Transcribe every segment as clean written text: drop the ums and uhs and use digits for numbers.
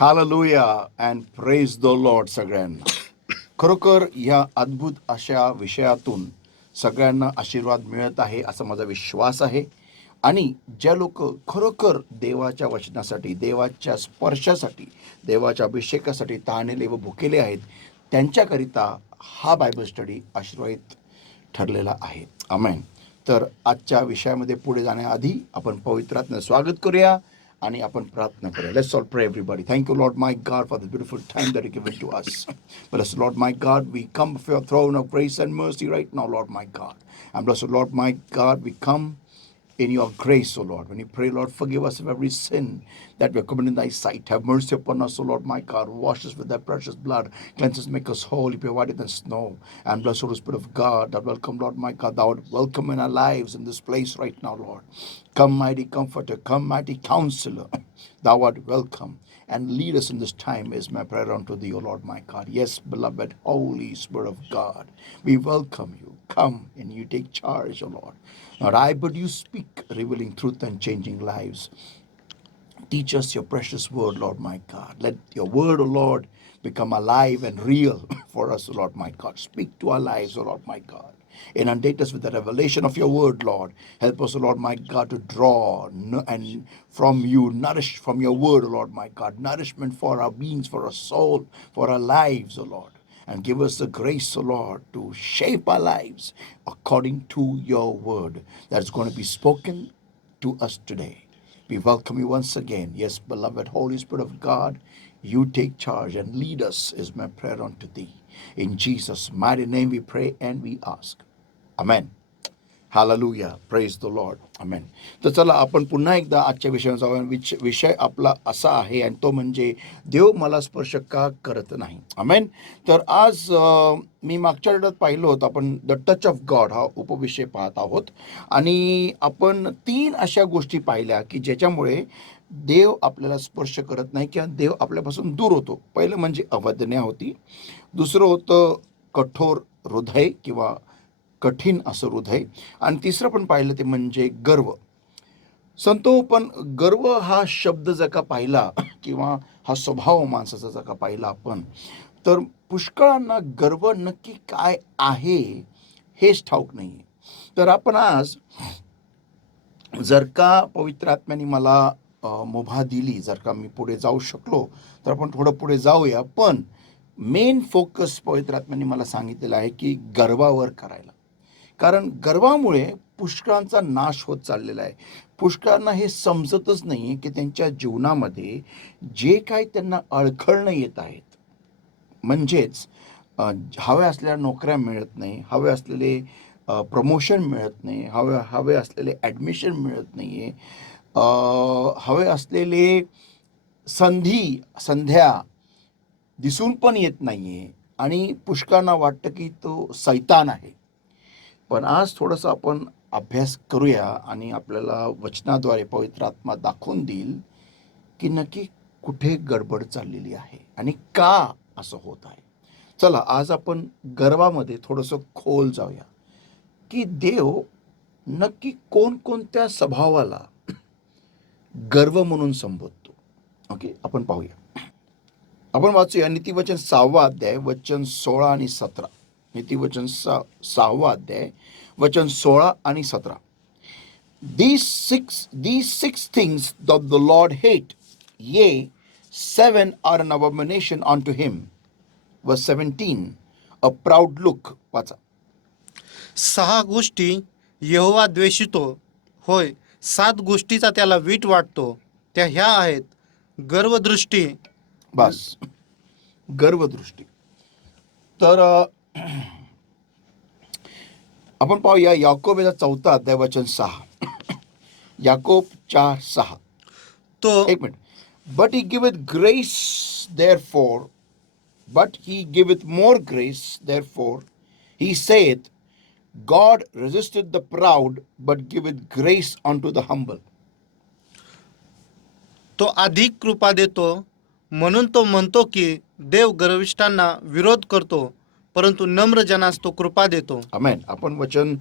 Hallelujah and praise the Lord सगळ्यांना. खरोखर ह्या अद्भुत अशा विषयातून सगळ्यांना आशीर्वाद मिळत आहे असा माझा विश्वास आहे. आणि ज्या लोक खरोखर देवाच्या वचनासाठी, देवाच्या स्पर्शासाठी, देवाच्या अभिषेकासाठी तहानेले व भुकेले आहेत, त्यांच्याकरिता हा बायबल स्टडी आशीर्वादित ठरलेला आहे. आमेन. तर आजच्या विषयामध्ये पुढे जाण्याआधी आपण पवित्र आत्म्याने स्वागत करूया आणि आपण प्रार्थना करूया. लेट्स ऑल प्रे everybody. Thank you Lord my God for the beautiful time that you given to us. Blessed Lord my God, we come before your throne of grace and mercy right now, Lord my God. And blessed Lord my God, we come in your grace, O Lord. When you pray, Lord, forgive us of every sin that we have committed in thy sight. Have mercy upon us, O Lord my God. Wash us with thy precious blood. Cleanse us, make us holy, pure whiter than snow. And blessed Holy Spirit of God, that welcome, Lord my God. Thou art welcome in our lives in this place right now, Lord. Come, mighty comforter. Come, mighty counselor. Thou art welcome. And lead us in this time is my prayer unto thee, O Lord my God. Yes, beloved Holy Spirit of God, we welcome you. Come and you take charge, O Lord. Not I, but you speak, revealing truth and changing lives. Teach us your precious word, Lord my God. Let your word, O Lord, become alive and real for us, O Lord my God. Speak to our lives, O Lord my God. Inundate us with the revelation of your word, Lord. Help us, O Lord my God, to draw and from you, nourish from your word, O Lord my God. Nourishment for our beings, for our soul, for our lives, O Lord. And give us the grace, O Lord, to shape our lives according to your word that's going to be spoken to us today. We welcome you once again. Yes, beloved Holy Spirit of God, you take charge and lead us is my prayer unto thee. In Jesus' mighty name we pray and we ask. Amen. Hallelujah. Praise the lord. Amen. तर चला आपण पुन्हा एकदा आजच्या विषयावर जाऊया. विषय आपला असा आहे आणि तो म्हणजे देव मला स्पर्श का करत नाही. आमेन. तर आज मी मागच्या आठवड्यात पाहिलं होतं, आपण द टच ऑफ गॉड हा उपविषय पाहत आहोत आणि आपण 3 अशा गोष्टी पाहिल्या की ज्याच्यामुळे देव आपल्याला स्पर्श करत नाही किंवा देव आपल्यापासून दूर होतो. पहिलं म्हणजे अवज्ञा होती. दुसरं होतं कठोर हृदय किंवा कठीण असं हृदय. आणि तिसरं पण पाहिलं ते म्हणजे गर्व. संतो, पण गर्व हा शब्द जर का पाहिला किंवा हा स्वभाव माणसाचा जर का पाहिला आपण, तर पुष्कळांना गर्व नक्की काय आहे हेच ठाऊक नाही. तर आपण आज जर का पवित्र आत्म्याने मला मुभा दिली, जर का मी पुढे जाऊ शकलो तर आपण थोडं पुढे जाऊया. पण मेन फोकस पवित्र आत्म्याने मला सांगितलेलं आहे की गर्वावर करायला. कारण गर्वामुळे पुष्कळांचा नाश होत चाललेला आहे. पुष्कळांना हे समजतच नाही की त्यांच्या जीवनामध्ये जे काही त्यांना अडखळणं येत आहेत, म्हणजेच हव्या असलेल्या नोकऱ्या मिळत नाही, हवे असलेले प्रमोशन मिळत नाही, हवे असलेले ॲडमिशन मिळत नाही आहे, हवे असलेले संध्या दिसून पण येत नाही आहे आणि पुष्कळांना वाटतं की तो सैतान आहे. पण आज थोडंसं आपण अभ्यास करूया आणि आपल्याला वचनाद्वारे पवित्र आत्मा दाखवून देईल की नक्की कुठे गडबड चाललेली आहे आणि का असं होत आहे. चला आज आपण गर्वामध्ये थोडंसं खोल जाऊया की देव नक्की कोणकोणत्या स्वभावाला गर्व म्हणून संबोधतो. ओके, आपण पाहूया. आपण वाचूया नीतिवचन 6वा अध्याय वचन 16 आणि 17. नीतिवचन 6वा अध्याय वचन 16 आणि 17. These six things doth the Lord hate, yea, 7 are an abomination unto him. Verse 17, a proud look. वाचा. 6 गोष्टी यहोवा द्वेषितो, होय 7 गोष्टीचा त्याला वीट वाटतो. त्या ह्या आहेत गर्वदृष्टी. बस, गर्वदृष्टी. तर आपण पाहूया याकोब याचा 4था अध्याय वचन 6. याकोब 4:6. तो एक minute. But he giveth grace, therefore, but he giveth more grace, therefore, he saith, God resisteth the proud, but giveth grace unto the humble. तो अधिक कृपा देतो, म्हणून तो म्हणतो की देव गर्विष्ठांना विरोध करतो, परंतु नम्र जनास तो कृपा देतो. आमेन. आपण वचन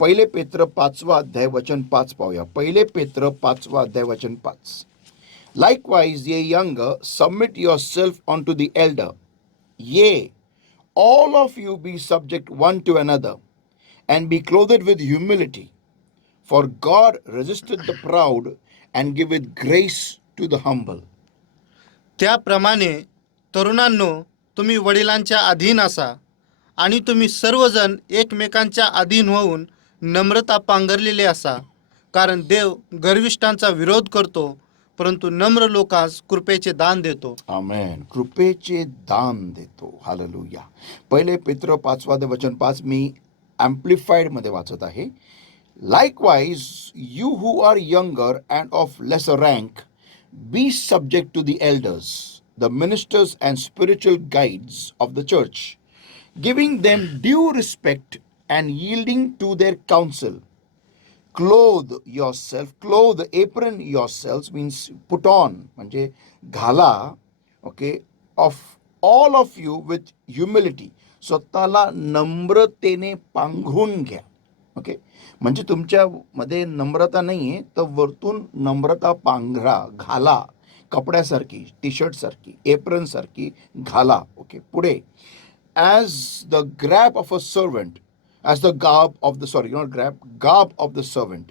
1 पेत्र 5वा अध्याय वचन 5 पाहूया. 1 पेत्र 5वा अध्याय वचन 5. Likewise, ye younger, submit yourself unto the elder. Yea, all of you be subject one to another, and be clothed with humility. For God resisteth the proud, and giveth grace to the humble. त्याप्रमाणे तरुणांनो, तुम्ही वडिलांच्या अधीन असा, आणि तुम्ही सर्वजण एकमेकांच्या अधीन होऊन नम्रता पांघरलेले असा. कारण देव गर्विष्ठांचा विरोध करतो, परंतु नम्र लोकांस कृपेचे दान देतो. आमेन. कृपेचे दान देतो. हालेलुया. पहिले पेत्र 5:5 मी एम्प्लिफाईड मध्ये वाचत आहे. Likewise you who are younger and of lesser rank, be subject to the elders, the ministers and spiritual guides of the church, giving them due respect and yielding to their council. Clothe yourself, clothe, apron yourselves means put on, म्हणजे घाला. Okay, of all of you with humility, स्वतःला नम्रतेने पांघरून घ्या. Okay, म्हणजे तुमच्यामध्ये नम्रता नाही आहे तर वरतून नम्रता पांघरा, घाला. कपड्यासारखी, टी शर्ट सारखी, एप्रन सारखी घाला. ओके, पुढे as the grab of a servant, as the garb of the garb of the servant,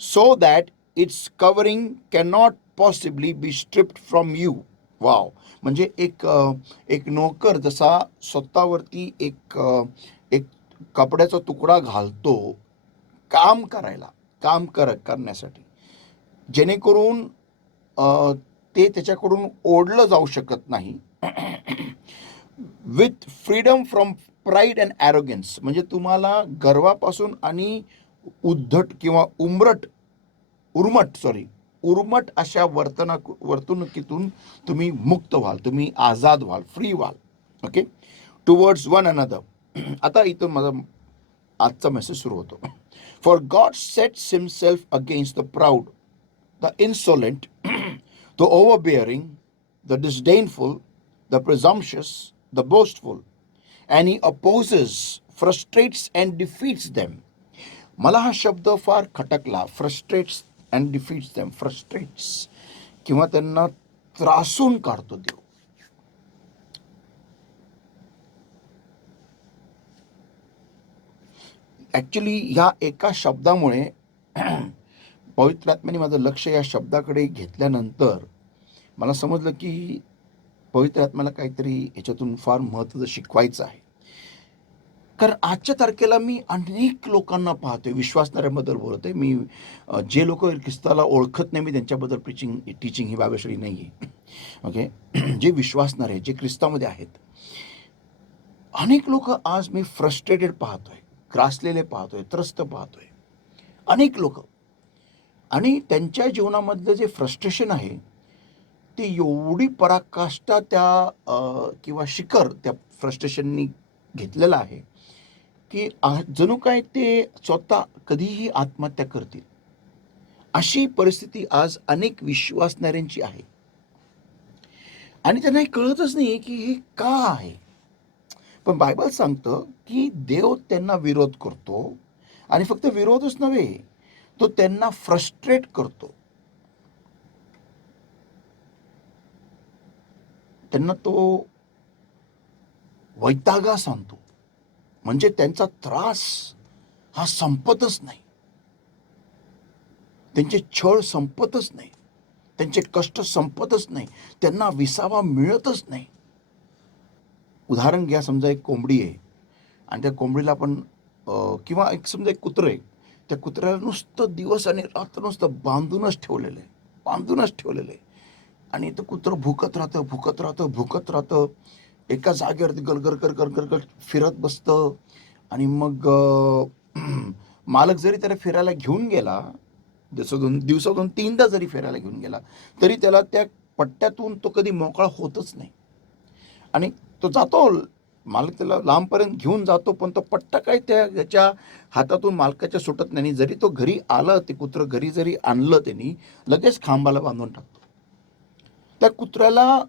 so that its covering cannot possibly be stripped from you. Wow, म्हणजे एक नोकर जसा स्वतःवरती एक कपड्याचा तुकडा घालतो काम करायला, करण्यासाठी, जेणेकरून ते त्याच्याकडून ओढलं जाऊ शकत नाही. With freedom from pride and arrogance, म्हणजे तुम्हाला गर्वापासून आणि उद्धट किंवा उर्मट अशा वर्तणुकीतून तुम्ही मुक्त व्हाल, तुम्ही आजाद व्हाल, फ्री व्हाल. Okay, towards one another. आता इथून माझा आजचा मेसेज सुरू होतो. For God sets himself against the proud, the insolent, the overbearing, the disdainful, the presumptuous, the boastful, and he opposes, frustrates and defeats them. मला हा शब्द फार खटकला, frustrates and defeats them. Frustrates किंवा त्यांना त्रासून काढतो देव. ॲक्च्युली ह्या एका शब्दामुळे पवित्र आत्म्याने माझं लक्ष या शब्दाकडे घेतल्यानंतर मला समजलं की पवित्र आत्म्याला काहीतरी ह्याच्यातून फार महत्त्वाचं शिकवायचं आहे. कारण आजच्या तारखेला मी अनेक लोकांना पाहतोय, विश्वासणाऱ्यांबद्दल बोलत आहे मी. जे लोक ख्रिस्ताला ओळखत नाही, मी त्यांच्याबद्दल टीचिंग ही बाबेश्वरी नाही आहे. ओके, जे विश्वासणारे आहेत, जे ख्रिस्तामध्ये आहेत, अनेक लोक आज मी फ्रस्ट्रेटेड पाहतोय, ग्रासलेले पाहतोय, त्रस्त पाहतोय, अनेक लोक. आणि त्यांच्या जीवनामधलं जे फ्रस्ट्रेशन आहे ते एवढी पराकाष्ठा त्या किंवा शिखर त्या फ्रस्ट्रेशननी घेतलेलं आहे की जणू काय ते स्वतः कधीही आत्महत्या करतील, अशी परिस्थिती आज अनेक विश्वासणाऱ्यांची आहे. आणि त्यांना हे कळतच नाही की हे का आहे. पण बायबल सांगतं की देव त्यांना विरोध करतो, आणि फक्त विरोधच नव्हे, तो त्यांना फ्रस्ट्रेट करतो, त्यांना तो वैतागास आणतो. म्हणजे त्यांचा त्रास हा संपतच नाही, त्यांचे छळ संपतच नाही, त्यांचे कष्ट संपतच नाही, त्यांना विसावा मिळतच नाही. उदाहरण घ्या, समजा एक कोंबडी आहे आणि त्या कोंबडीला आपण किंवा एक समजा एक कुत्रं आहे, त्या कुत्र्याला नुसतं दिवस आणि रात्र नुसतं बांधूनच ठेवलेलं आहे. आणि ते कुत्रं भुकत राहतं, एका जागेवरती गलगर फिरत बसतं. आणि मग मालक जरी त्याला फिरायला घेऊन गेला, दिवसातून 3दा जरी फिरायला घेऊन गेला, तरी त्याला त्या पट्ट्यातून तो कधी मोकळा होतच नाही. आणि तो जातो, मालक त्याला लांबपर्यंत घेऊन जातो, पण तो पट्टा काय त्याच्या हातातून मालकाच्या सुटत नाही. जरी तो घरी आलं, ते कुत्रं घरी जरी आणलं त्यांनी, लगेच खांबाला बांधून टाकतो. त्या कुत्र्याला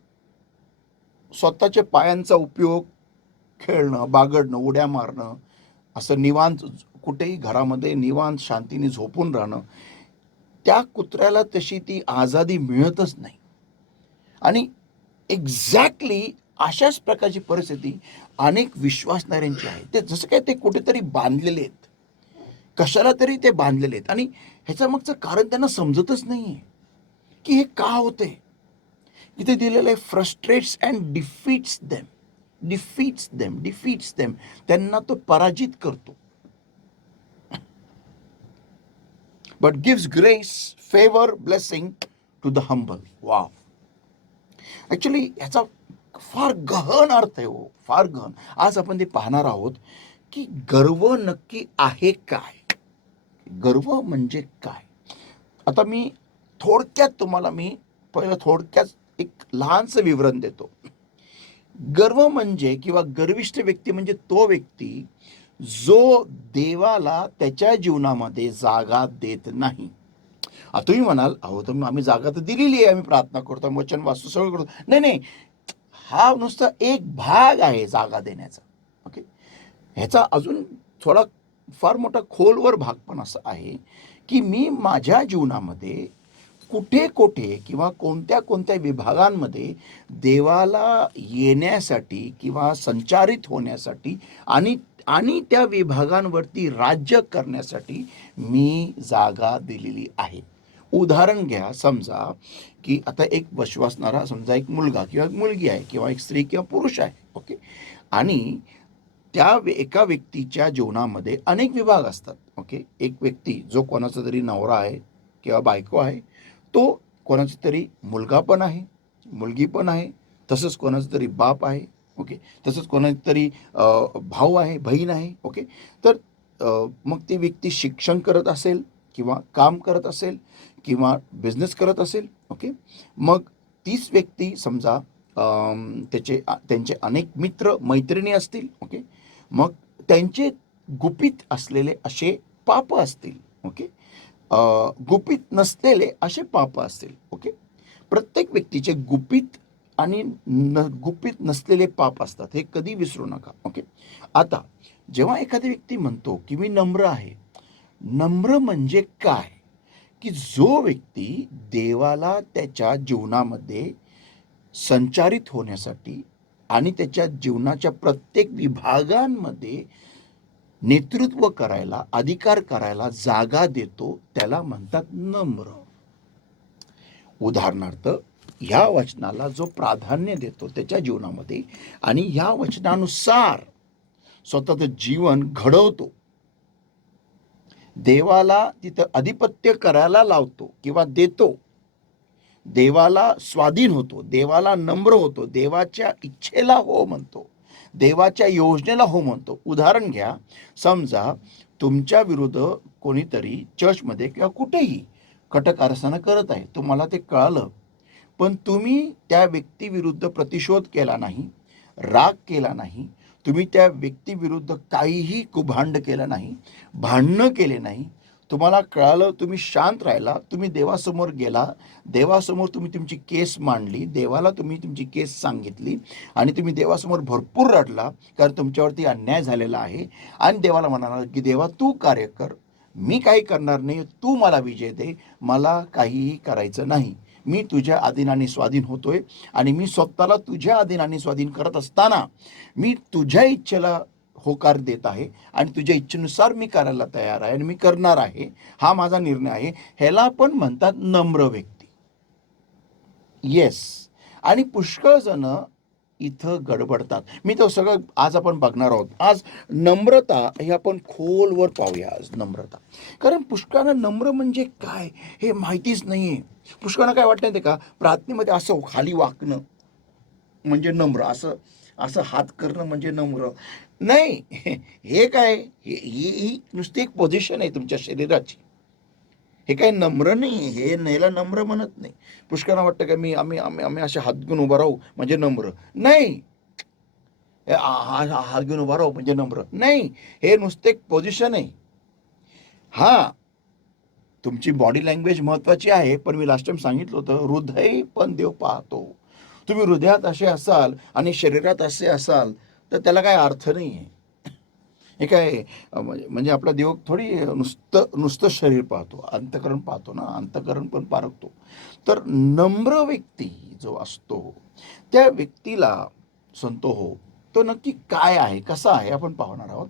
स्वतःच्या पायांचा उपयोग, खेळणं, बागडणं, उड्या मारणं, असं निवांत कुठेही घरामध्ये निवांत शांतीने झोपून राहणं, त्या कुत्र्याला तशी ती आझादी मिळतच नाही. आणि एक्झॅक्टली अशाच प्रकारची परिस्थिती अनेक विश्वासणाऱ्यांची आहे. ते जसं काय ते कुठेतरी बांधलेले आहेत, कशाला तरी ते बांधलेले आहेत, आणि ह्याच्या मागचं कारण त्यांना समजतच नाही आहे की हे का होतंय. इथे दिलेलं आहे, फ्रस्ट्रेट्स अँड डिफीट्स देम, त्यांना तो पराजित करतो. But gives grace, favour, blessing to the humble. Wow. Actually ह्याचा फार गहन अर्थ आहे हो, फार गहन. आज आपण ते पाहणार आहोत की गर्व नक्की आहे काय, गर्व म्हणजे काय. आता मी थोडक्यात तुम्हाला पहिलं थोडक्यात एक लहानसं विवरण देतो. गर्व म्हणजे किंवा गर्विष्ठ व्यक्ती म्हणजे तो व्यक्ती जो देवाला त्याच्या जीवनामध्ये जागा देत नाही. आता तुम्ही म्हणाल, अहो तर आम्ही जागा तर दिलेली आहे, आम्ही प्रार्थना करतो, आम्ही वचन वाचतो, सगळं करतो. नाही नाही, हा नुसता एक भाग आहे जागा देण्याचा. ओके, ह्याचा अजून थोडा फार मोठा खोलवर भाग पण असा आहे की मी माझ्या जीवनामध्ये कुठे कुठे किंवा कोणत्या कोणत्या विभागांमध्ये देवाला येण्यासाठी किंवा संचारित होण्यासाठी आणि आणि त्या विभागांवरती राज्य करण्यासाठी मी जागा दिलेली आहे. उदाहरण घ्या, समजा की आता एक विश्वासणारा, समजा एक मुलगा किंवा एक मुलगी आहे किंवा एक स्त्री किंवा पुरुष आहे. ओके, आणि त्या एका व्यक्तीच्या जीवनामध्ये अनेक विभाग असतात. ओके, एक व्यक्ती जो कोणाचा तरी नवरा आहे किंवा बायको आहे, तो कोणाचा तरी मुलगा पण आहे, मुलगी पण आहे, तसंच कोणाचा तरी बाप आहे. ओके, तसंच कोणाचा तरी भाऊ आहे, बहीण आहे. ओके, तर मग ती व्यक्ती शिक्षण करत असेल किंवा काम करत असेल किंवा बिझनेस करत असेल. ओके, मग तीच व्यक्ती समजा त्यांचे अनेक मित्र मैत्रिणी असतील. ओके, मग त्यांचे गुपित असलेले असे पाप असतील. ओके, गुपित नसलेले असे पाप असतील. ओके, प्रत्येक व्यक्तीचे गुपित आणि गुपित नसलेले पाप असतात, हे कधी विसरू नका. ओके, आता जेव्हा एखादी व्यक्ती म्हणतो की मी नम्र आहे, नम्र म्हणजे काय, की जो व्यक्ती देवाला त्याच्या जीवनामध्ये संचारित होण्यासाठी आणि त्याच्या जीवनाच्या प्रत्येक विभागांमध्ये नेतृत्व करायला, अधिकार करायला जागा देतो, त्याला म्हणतात नम्र. उदाहरणार्थ, ह्या वचनाला जो प्राधान्य देतो त्याच्या जीवनामध्ये आणि ह्या वचनानुसार स्वतःचं जीवन घडवतो, देवाला तिथं अधिपत्य करायला लावतो किंवा देतो, देवाला स्वाधीन होतो, देवाला नम्र होतो, देवाच्या इच्छेला हो म्हणतो, देवाच्या योजनेला हो म्हणतो. उदाहरण घ्या, समजा तुमच्या विरुद्ध कोणीतरी चर्चमध्ये किंवा कुठेही कटकारस्थानं करत आहे, तुम्हाला ते कळालं, पण तुम्ही त्या व्यक्तीविरुद्ध प्रतिशोध केला नाही, राग केला नाही, तुम्ही त्या व्यक्तीविरुद्ध काहीही कुभांड केलं नाही, भांडणं केले नाही, तुम्हाला कळालं, तुम्ही शांत राहिला, तुम्ही देवासमोर गेला, देवासमोर तुम्ही तुमची केस मांडली, देवाला तुम्ही तुमची केस सांगितली आणि तुम्ही देवासमोर भरपूर रडला, कारण तुमच्यावरती अन्याय झालेला आहे, आणि देवाला म्हणाला की देवा तू कार्य कर, मी काही करणार नाही, तू मला विजय दे, मला काहीही करायचं नाही, मी तुझ्या अधीनाने स्वाधीन होतोय आणि मी स्वतःला तुझ्या अधीनाने स्वाधीन करत असताना मी तुझ्या इच्छेला होकार देत आहे आणि तुझ्या इच्छेनुसार मी करायला तयार आहे आणि मी करणार आहे, हा माझा निर्णय आहे. ह्याला पण म्हणतात नम्र व्यक्ती. येस, आणि पुष्कळ जण इथं गडबडतात. मी तो सगळं आज आपण बघणार आहोत. आज नम्रता हे आपण खोलवर पाहूया. आज नम्रता, कारण पुष्कळांना नम्र म्हणजे काय हे माहितीच नाहीये. पुष्कळांना काय वाटतं ते का, प्रार्थनेमध्ये असं खाली वाकणं म्हणजे नम्र, असं असं हात करणं म्हणजे नम्र नाही. हे काय, ही नुसती एक पोझिशन आहे तुमच्या शरीराची, हे काय नम्र नाही. हे ह्याला नम्र म्हणत नाही. पुष्कळांना वाटतं का मी आम्ही आम्ही आम्ही असे हात घेऊन उभा राहू म्हणजे नम्र नाही, हात घेऊन उभा राहू म्हणजे नम्र नाही. हे नुसते एक पोझिशन आहे. हा, तुमची बॉडी लँग्वेज महत्वाची आहे, पण मी लास्ट टाइम सांगितलं होतं, हृदय पण देव पाहतो. तुम्ही हृदयात असे असाल आणि शरीरात असे असाल तर त्याला काय अर्थ नाही आहे. हे काय म्हणजे आपला देव थोडी नुसतं शरीर पाहतो, अंतःकरण पाहतो ना, अंतःकरण पण पारखतो. तर नम्र व्यक्ती जो असतो त्या व्यक्तीला संतो हो तो नक्की काय आहे, कसा आहे आपण पाहणार आहोत.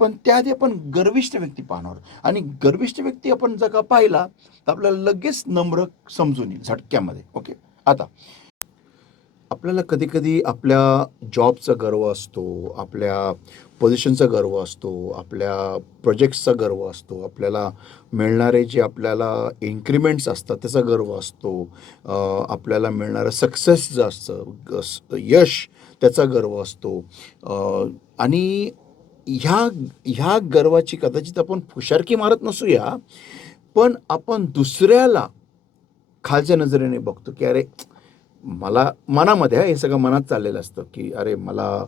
पण त्याआधी आपण गर्विष्ठ व्यक्ती पाहणार आहोत. आणि गर्विष्ठ व्यक्ती आपण जर का पाहिला तर आपल्याला लगेच नम्र समजून येईल झटक्यामध्ये. ओके, आता आपल्याला कधी कधी आपल्या जॉबचा गर्व असतो, आपल्या पोझिशनचा गर्व असतो, आपल्या प्रोजेक्ट्सचा गर्व असतो, आपल्याला मिळणारे जे आपल्याला इन्क्रिमेंट्स असतात त्याचा गर्व असतो, आपल्याला मिळणारं सक्सेस जे असतं यश त्याचा गर्व असतो. आणि ह्या ह्या गर्वाची कदाचित आपण फुशारकी मारत नसूया, पण आपण दुसऱ्याला खालच्या नजरेने बघतो की अरे मला मनामध्ये हे सगळं मनात चाललेलं असतं की अरे मला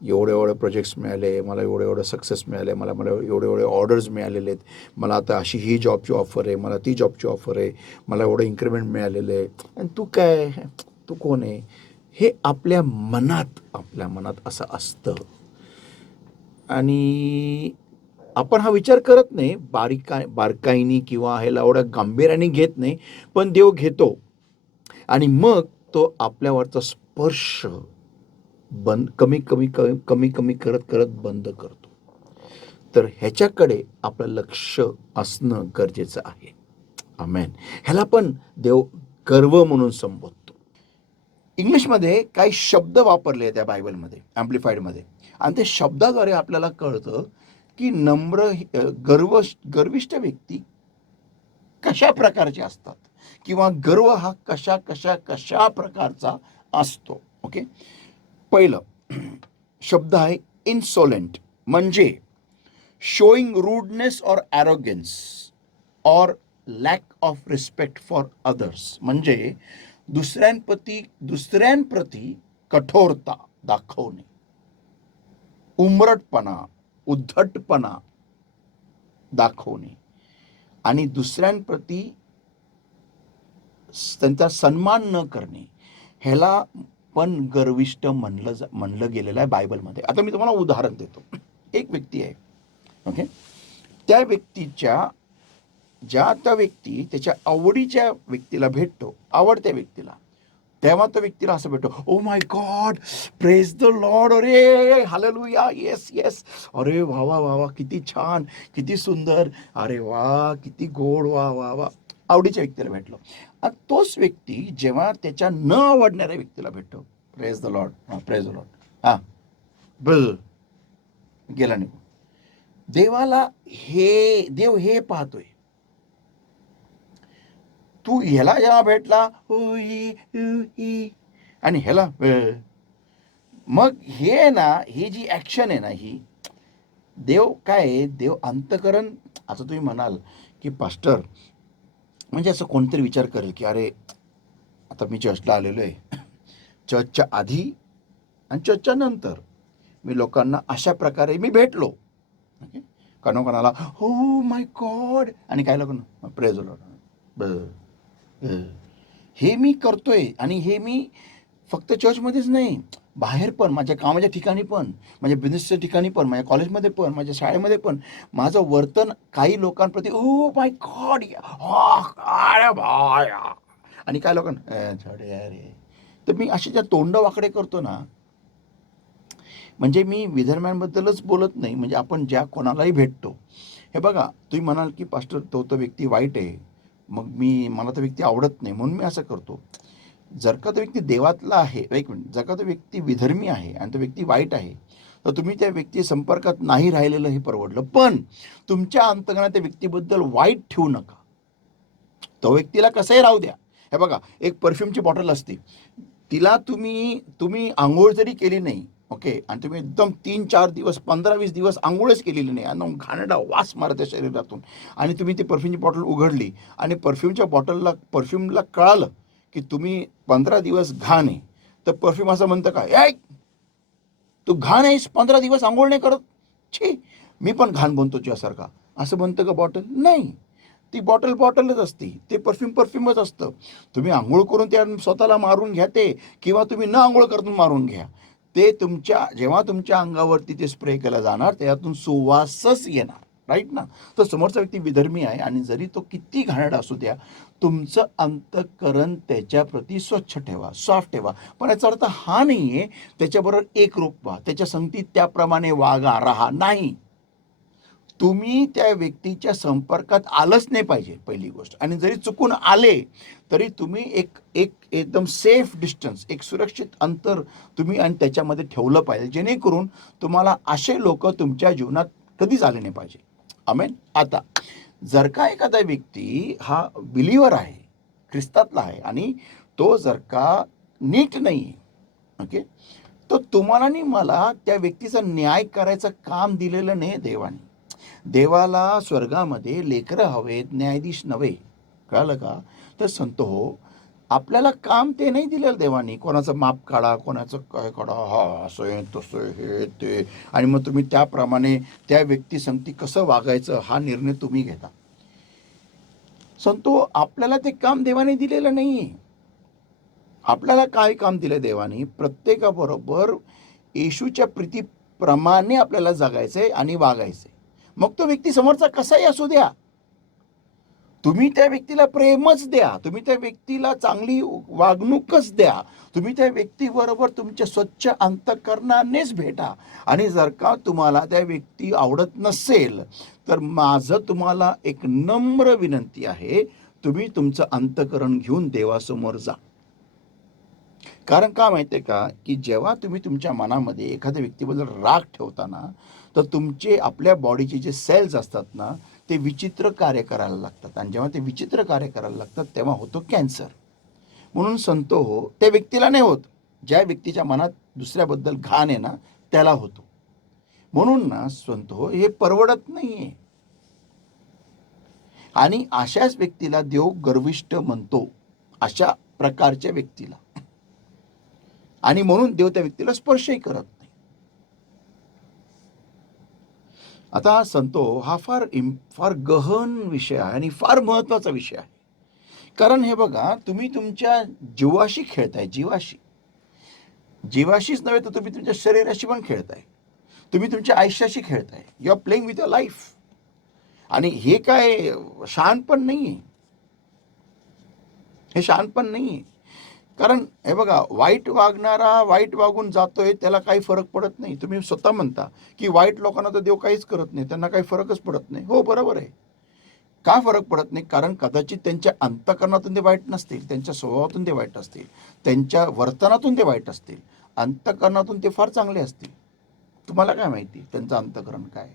एवढे एवढे प्रोजेक्ट्स मिळाले, मला एवढे एवढे सक्सेस मिळाले, मला मला एवढे एवढे ऑर्डर्स मिळालेले आहेत, मला आता अशी ही जॉबची ऑफर आहे, मला ती जॉबची ऑफर आहे, मला एवढं इन्क्रिमेंट मिळालेलं आहे, आणि तू काय, तू कोण आहे, हे आपल्या मनात असं असतं. आणि आपण हा विचार करत नाही, बारकाईनी किंवा ह्याला एवढ्या गांभीर्याने घेत नाही, पण देव घेतो. आणि मग तो आपल्यावरचा स्पर्श कमी कमी कमी कमी कमी करत करत बंद करतो. तर ह्याच्याकडे आपलं लक्ष असणं गरजेचं आहे. आमेन. ह्याला पण देव गर्व म्हणून संबोधतो. इंग्लिशमध्ये काही शब्द वापरले त्या बायबलमध्ये, ॲम्प्लिफाईडमध्ये, आणि ते शब्दाद्वारे आपल्याला कळतं की गर्विष्ठ व्यक्ती कशा प्रकारचे असतात किंवा गर्व हा कशा कशा कशा प्रकारचा असतो. ओके, पहिलं शब्द आहे इन्सोलेंट, म्हणजे showing rudeness or arrogance or lack of respect for others, म्हणजे दुसऱ्यांप्रती कठोरता दाखवणे, उमरटपणा, उद्धटपणा दाखवणे आणि दुसऱ्यांप्रती त्यांचा सन्मान न करणे, ह्याला पण गर्विष्ठ म्हणलं गेलेलं आहे बायबलमध्ये. आता मी तुम्हाला उदाहरण देतो. एक व्यक्ती आहे, ओके, त्या व्यक्ती त्याच्या आवडीच्या व्यक्तीला भेटतो, आवडत्या व्यक्तीला, तेव्हा त्या व्यक्तीला असं भेटतो, oh my God, praise the Lord, अरे हालेलुया, येस येस, अरे वा वा वा वा, किती छान, किती सुंदर, अरे वा, किती गोड, वा वा वा, आवडीच्या व्यक्तीला भेटलो. आणि तोच व्यक्ती जेव्हा त्याच्या न आवडणाऱ्या व्यक्तीला भेटतो, praise the Lord, praise the Lord, हां, बल गेला निघून. देव हे पाहतोय, तू ह्याला जेव्हा भेटला आणि ह्याला, मग हे ना, ही जी ॲक्शन आहे ना, ही देव काय, देव अंतकरण. आता तुम्ही म्हणाल की पास्टर, म्हणजे असं कोणतरी विचार करेल की अरे आता मी चर्चला आलेलो आहे, चर्चच्या आधी आणि चर्चच्या नंतर मी लोकांना अशा प्रकारे मी भेटलो, ओके, कोणाला हो माय गॉड, आणि काय लोकांना प्रेज द लॉर्ड, हे मी करतोय. आणि हे मी फक्त चर्चमध्येच नाही, बाहेर पण, माझ्या कामाच्या ठिकाणी पण, माझ्या बिझनेसच्या ठिकाणी पण, माझ्या कॉलेजमध्ये पण, माझ्या शाळेमध्ये पण, माझं वर्तन काही लोकांप्रती ओ माय गॉड, आणि काय लोकांना अरे, तर मी असे ज्या तोंड वाकडे करतो ना, म्हणजे मी विधर्म्यांबद्दलच बोलत नाही, म्हणजे आपण ज्या कोणालाही भेटतो, हे बघा, तुम्ही म्हणाल की पास्टर तो व्यक्ती वाईट आहे, मग मला तो व्यक्ती आवडत नाही म्हणून मी असं करतो. जर का तो व्यक्ती देवातला आहे, एक मिनिट, जर का तो व्यक्ती विधर्मी आहे आणि तो व्यक्ती वाईट आहे, तर तुम्ही त्या व्यक्ती संपर्कात नाही राहिलेलं हे परवडलं. पण तुमच्या अंतर्गत त्या व्यक्तीबद्दल वाईट ठेवू नका, तो व्यक्तीला कसंही राहू द्या. हे बघा, एक परफ्यूमची बॉटल असते, तिला तुम्ही आंघोळ जरी केली नाही, ओके, आणि तुम्ही एकदम 3-4 दिवस 15-20 दिवस आंघोळच केलेली नाही आणि घाणेरडा वास मारते शरीरातून, आणि तुम्ही ती परफ्यूमची बॉटल उघडली आणि परफ्यूमला कळालं की तुम्ही 15 दिवस घाण आहे, तर परफ्यूम असं म्हणतं का, ए तू घाण आहेस, 15 दिवस आंघोळ नाही करत, छी, मी पण घाण बनतो तुझ्यासारखा, असं म्हणतं का बॉटल? नाही, ती बॉटलच असते, ते परफ्यूमच असतं. तुम्ही आंघोळ करून त्या स्वतःला मारून घ्या ते, किंवा तुम्ही न आंघोळ करून मारून घ्या, ते जेव्हा तुमच्या अंगावरती ते स्प्रे केलं जाणार त्यातून सुवासच येणार, राईट ना. तर समोरचा व्यक्ती विधर्मी आहे आणि जरी तो किती घाणेरडा असू द्या, तुमचं अंतःकरण त्याच्याप्रती स्वच्छ ठेवा, सॉफ्ट ठेवा. पण याचा अर्थ हा नाही आहे त्याच्याबरोबर एकरूप व्हा, त्याच्या संगती त्याप्रमाणे वागा, राहा, नाही. तुम्ही त्या व्यक्तीच्या संपर्कात आलंच नाही पाहिजे, पहिली गोष्ट. आणि जरी चुकून आले तरी तुम्ही एक एक एकदम सेफ डिस्टन्स, एक सुरक्षित अंतर तुम्ही आणि त्याच्यामध्ये ठेवलं पाहिजे, जेणेकरून तुम्हाला असे लोक तुमच्या जीवनात कधीच आले नाही पाहिजे. आमेन. आता जर का एखादा व्यक्ती हा बिलीवर आहे, ख्रिस्तातला आहे, आणि तो जर का नीट नाही आहे, ओके, तो तुम्हाला आणि मला त्या व्यक्तीचा न्याय करायचं काम दिलेलं नाही देवाने. देवाला स्वर्गामध्ये लेकरं हवेत, न्यायाधीश नव्हे. कळलं का? तर संतो हो, आपल्याला काम ते नाही दिलेलं देवानी, कोणाचं माप काढा, कोणाचं काय काढा, हा असं आहे तसं हे ते, आणि मग तुम्ही त्याप्रमाणे त्या व्यक्तीसंगती कसं वागायचं हा निर्णय तुम्ही घेता. संतो, आपल्याला ते काम देवाने दिलेलं नाही. आपल्याला काय काम दिलं देवाने? प्रत्येकाबरोबर येशूच्या प्रीतीप्रमाणे आपल्याला जगायचंय आणि वागायचंय. मग तो व्यक्ती समोरचा कसाही असू द्या, तुम्ही त्या व्यक्तीला प्रेमच द्या, तुम्ही त्या व्यक्तीला चांगली वागणूकच द्या, तुम्ही त्या व्यक्तीबरोबर तुमच्या स्वच्छ अंतःकरणानेच भेटा. आणि जर का तुम्हाला त्या व्यक्ती आवडत नसेल तर माझं तुम्हाला एक नम्र विनंती आहे, तुम्ही तुमचं अंतःकरण घेऊन देवासमोर जा. कारण का माहिती आहे का, की जेव्हा तुम्ही तुमच्या मनामध्ये एखाद्या व्यक्तीबद्दल राग ठेवताना, तर तुमचे आपल्या बॉडीचे जे सेल्स असतात ना, ते विचित्र कार्य करायला लागतात. आणि जेव्हा ते विचित्र कार्य करायला लागतात तेव्हा होतो कॅन्सर. म्हणून संतो हो, त्या व्यक्तीला नाही होत, ज्या व्यक्तीच्या मनात दुसऱ्याबद्दल घाण आहे ना त्याला होतो. म्हणून ना संतो हो, हे परवडत नाही आहे. आणि अशाच व्यक्तीला देव गर्विष्ठ म्हणतो, अशा प्रकारच्या व्यक्तीला. आणि म्हणून देव त्या व्यक्तीला स्पर्शही करत नाही. आता संतो, हा फार गहन विषय आहे आणि फार महत्वाचा विषय आहे. कारण हे बघा, तुम्ही तुमच्या जीवाशी खेळताय, जीवाशीच नव्हे तर तुम्ही तुमच्या शरीराशी पण खेळताय, तुम्ही तुमच्या आयुष्याशी खेळताय. You are playing with your life. आणि हे काय शहाणपण नाहीये, हे शहाणपण नाहीये. कारण हे बघा, वाईट वागणारा वाईट वागून जातोय त्याला काही फरक पडत नाही. तुम्ही स्वतः म्हणता की वाईट लोकांना तर देव काहीच करत नाही, त्यांना काही फरकच पडत नाही. हो, बरोबर आहे. का फरक पडत नाही? कारण कदाचित त्यांच्या अंतःकरणातून ते वाईट नसतील, त्यांच्या स्वभावातून ते वाईट असतील, त्यांच्या वर्तनातून ते वाईट असतील, अंतःकरणातून ते फार चांगले असतील. तुम्हाला काय माहिती त्यांचं अंतःकरण काय?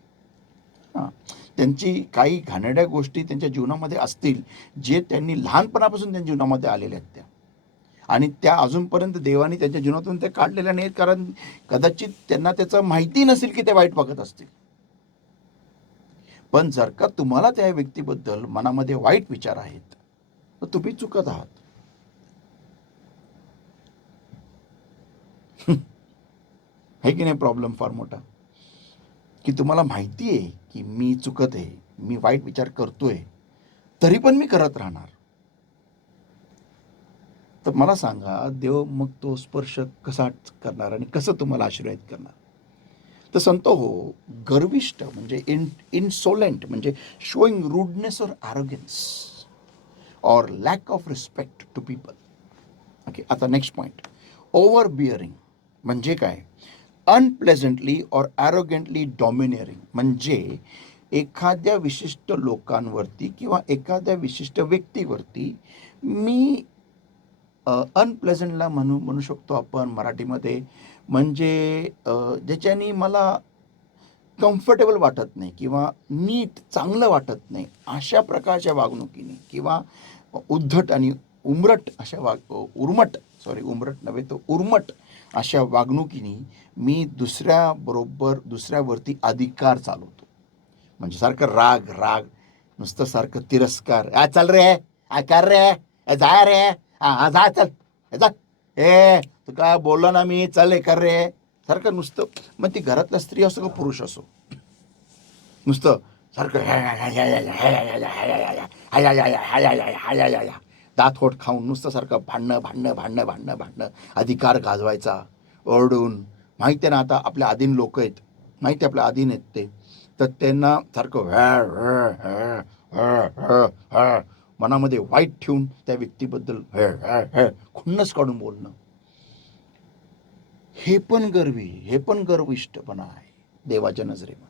हां, त्यांची काही घाणेरड्या गोष्टी त्यांच्या जीवनामध्ये असतील, जे त्यांनी लहानपणापासून त्यांच्या जीवनामध्ये आलेल्या आहेत त्या, आणि त्या अजूनपर्यंत देवाने त्यांच्या जीवनातून ते काढलेल्या नाहीत. कारण कदाचित त्यांना त्याचं माहिती नसेल की ते वाईट वागत असतील. पण जर का तुम्हाला त्या व्यक्तीबद्दल मनामध्ये वाईट विचार आहेत तर तुम्ही चुकत आहात. है की नाही? प्रॉब्लेम फार मोठा, की तुम्हाला माहिती आहे की मी चुकत आहे, मी वाईट विचार करतोय, तरी पण मी करत राहणार. तर मला सांगा, देव मग तो स्पर्श कसा करणार आणि कसं तुम्हाला आशीर्वादित करणार? तर संतो हो, गर्विष्ठ म्हणजे इनसोलेंट म्हणजे शोईंग रूडनेस और ॲरोगन्स और lack of respect to people. Okay, आता नेक्स्ट पॉईंट, ओव्हर बिअरिंग म्हणजे काय? अनप्लेझंटली और ॲरोगंटली डॉमिनियरिंग म्हणजे एखाद्या विशिष्ट लोकांवरती किंवा एखाद्या विशिष्ट व्यक्तीवरती मी अनप्लेझंटला म्हणू शकतो आपण मराठीमध्ये, म्हणजे ज्याच्यानी मला कम्फर्टेबल वाटत नाही किंवा नीट चांगलं वाटत नाही, अशा प्रकारच्या वागणुकीने किंवा उद्धट आणि उमरट अशा उमरट नव्हे तर उर्मट अशा वागणुकीने मी दुसऱ्यावरती अधिकार चालवतो. म्हणजे सारखं राग राग, नुसतं सारखं तिरस्कार, चल रे, कर रे, जा रे, जा चल, जा, तू काय बोललो ना मी, चल हे कर रे, सारखं नुसतं. मग ती घरातल्या स्त्री असो का पुरुष असो, नुसतं सारखं दात खाऊन नुसतं सारखं भांडणं, अधिकार गाजवायचा, ओरडून माहिती आहे ना, आता आपल्या आधीन लोक आहेत, माहिती आहे आपल्या आधीन आहेत ते, तर त्यांना सारखं मनामध्ये वाईट ठेवून त्या व्यक्तीबद्दल खुन्नस काढून बोलणं, हे पण गर्वी, हे पण गर्विष्ठपणा आहे देवाच्या नजरेमध्ये.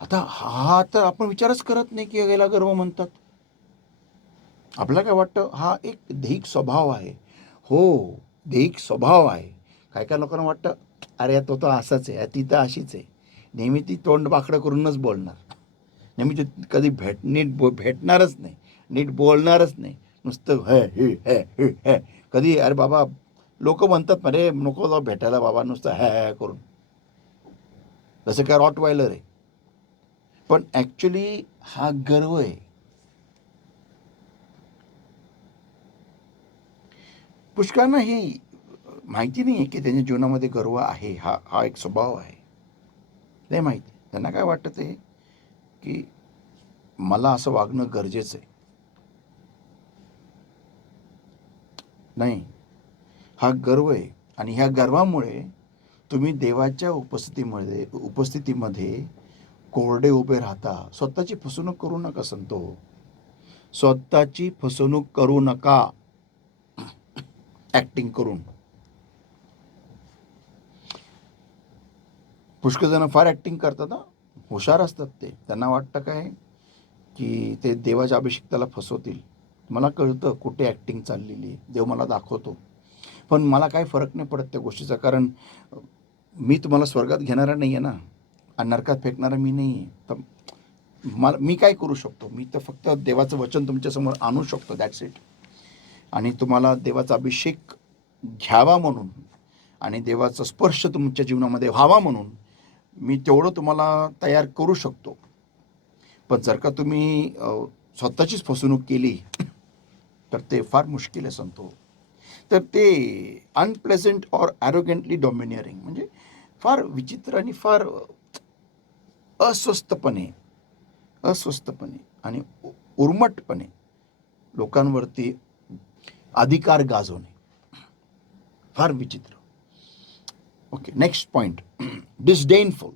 आता हा तर आपण विचारच करत नाही की याला गर्व म्हणतात. आपल्याला काय वाटतं, हा एक दैहिक स्वभाव आहे. हो, दैहिक स्वभाव आहे. काय काय लोकांना वाटतं, अरे तो असाच आहे, ती तर अशीच आहे, नेहमी ती तोंड बाकडं करूनच बोलणार, नेहमी ती कधी भेटणारच नाही, नीट बोलणारच नाही, नुसतं हे. कधी अरे बाबा, लोक म्हणतात अरे नको जाऊ भेटायला बाबा, नुसतं हे करून, जसं काय रॉटवायलर आहे. पण ॲक्च्युली हा गर्व आहे. पुष्कळांना ही माहिती नाही आहे की त्यांच्या जीवनामध्ये गर्व आहे, हा हा एक स्वभाव आहे, नाही माहिती. त्यांना काय वाटतं ते की मला असं वागणं गरजेचं आहे. नाही, हा गर्व आहे. आणि ह्या गर्वामुळे तुम्ही देवाच्या उपस्थितीमध्ये कोरडे उभे राहता. स्वतःची फसवणूक करू नका संतो, स्वतःची फसवणूक करू नका ॲक्टिंग करून. पुष्कळ जण फार ॲक्टिंग करतात ना, हुशार असतात ते. त्यांना वाटतं काय की ते देवाच्या अभिषेकाला फसवतील. मला कळतं कुठे ॲक्टिंग चाललेली आहे, देव मला दाखवतो. पण मला काय फरक नाही पडत त्या गोष्टीचा, कारण मी तुम्हाला स्वर्गात घेणारा नाही आहे ना, आणि नरकात फेकणारा मी नाही आहे. तर मी काय करू शकतो, मी तर फक्त देवाचं वचन तुमच्यासमोर आणू शकतो, दॅट्स इट. आणि तुम्हाला देवाचा अभिषेक घ्यावा म्हणून आणि देवाचा स्पर्श तुमच्या जीवनामध्ये व्हावा म्हणून मी तेवढं तुम्हाला तयार करू शकतो. पण जर का तुम्ही स्वतःचीच फसवणूक केली तर ते फार मुश्किल आहे संतो. तर ते अनप्लेझंट ऑर ॲरोगेंटली डॉमिनियरिंग, म्हणजे फार विचित्र आणि फार अस्वस्थपणे आणि उर्मटपणे लोकांवरती अधिकार गाजवणे, फार विचित्र. Okay, next point, disdainful,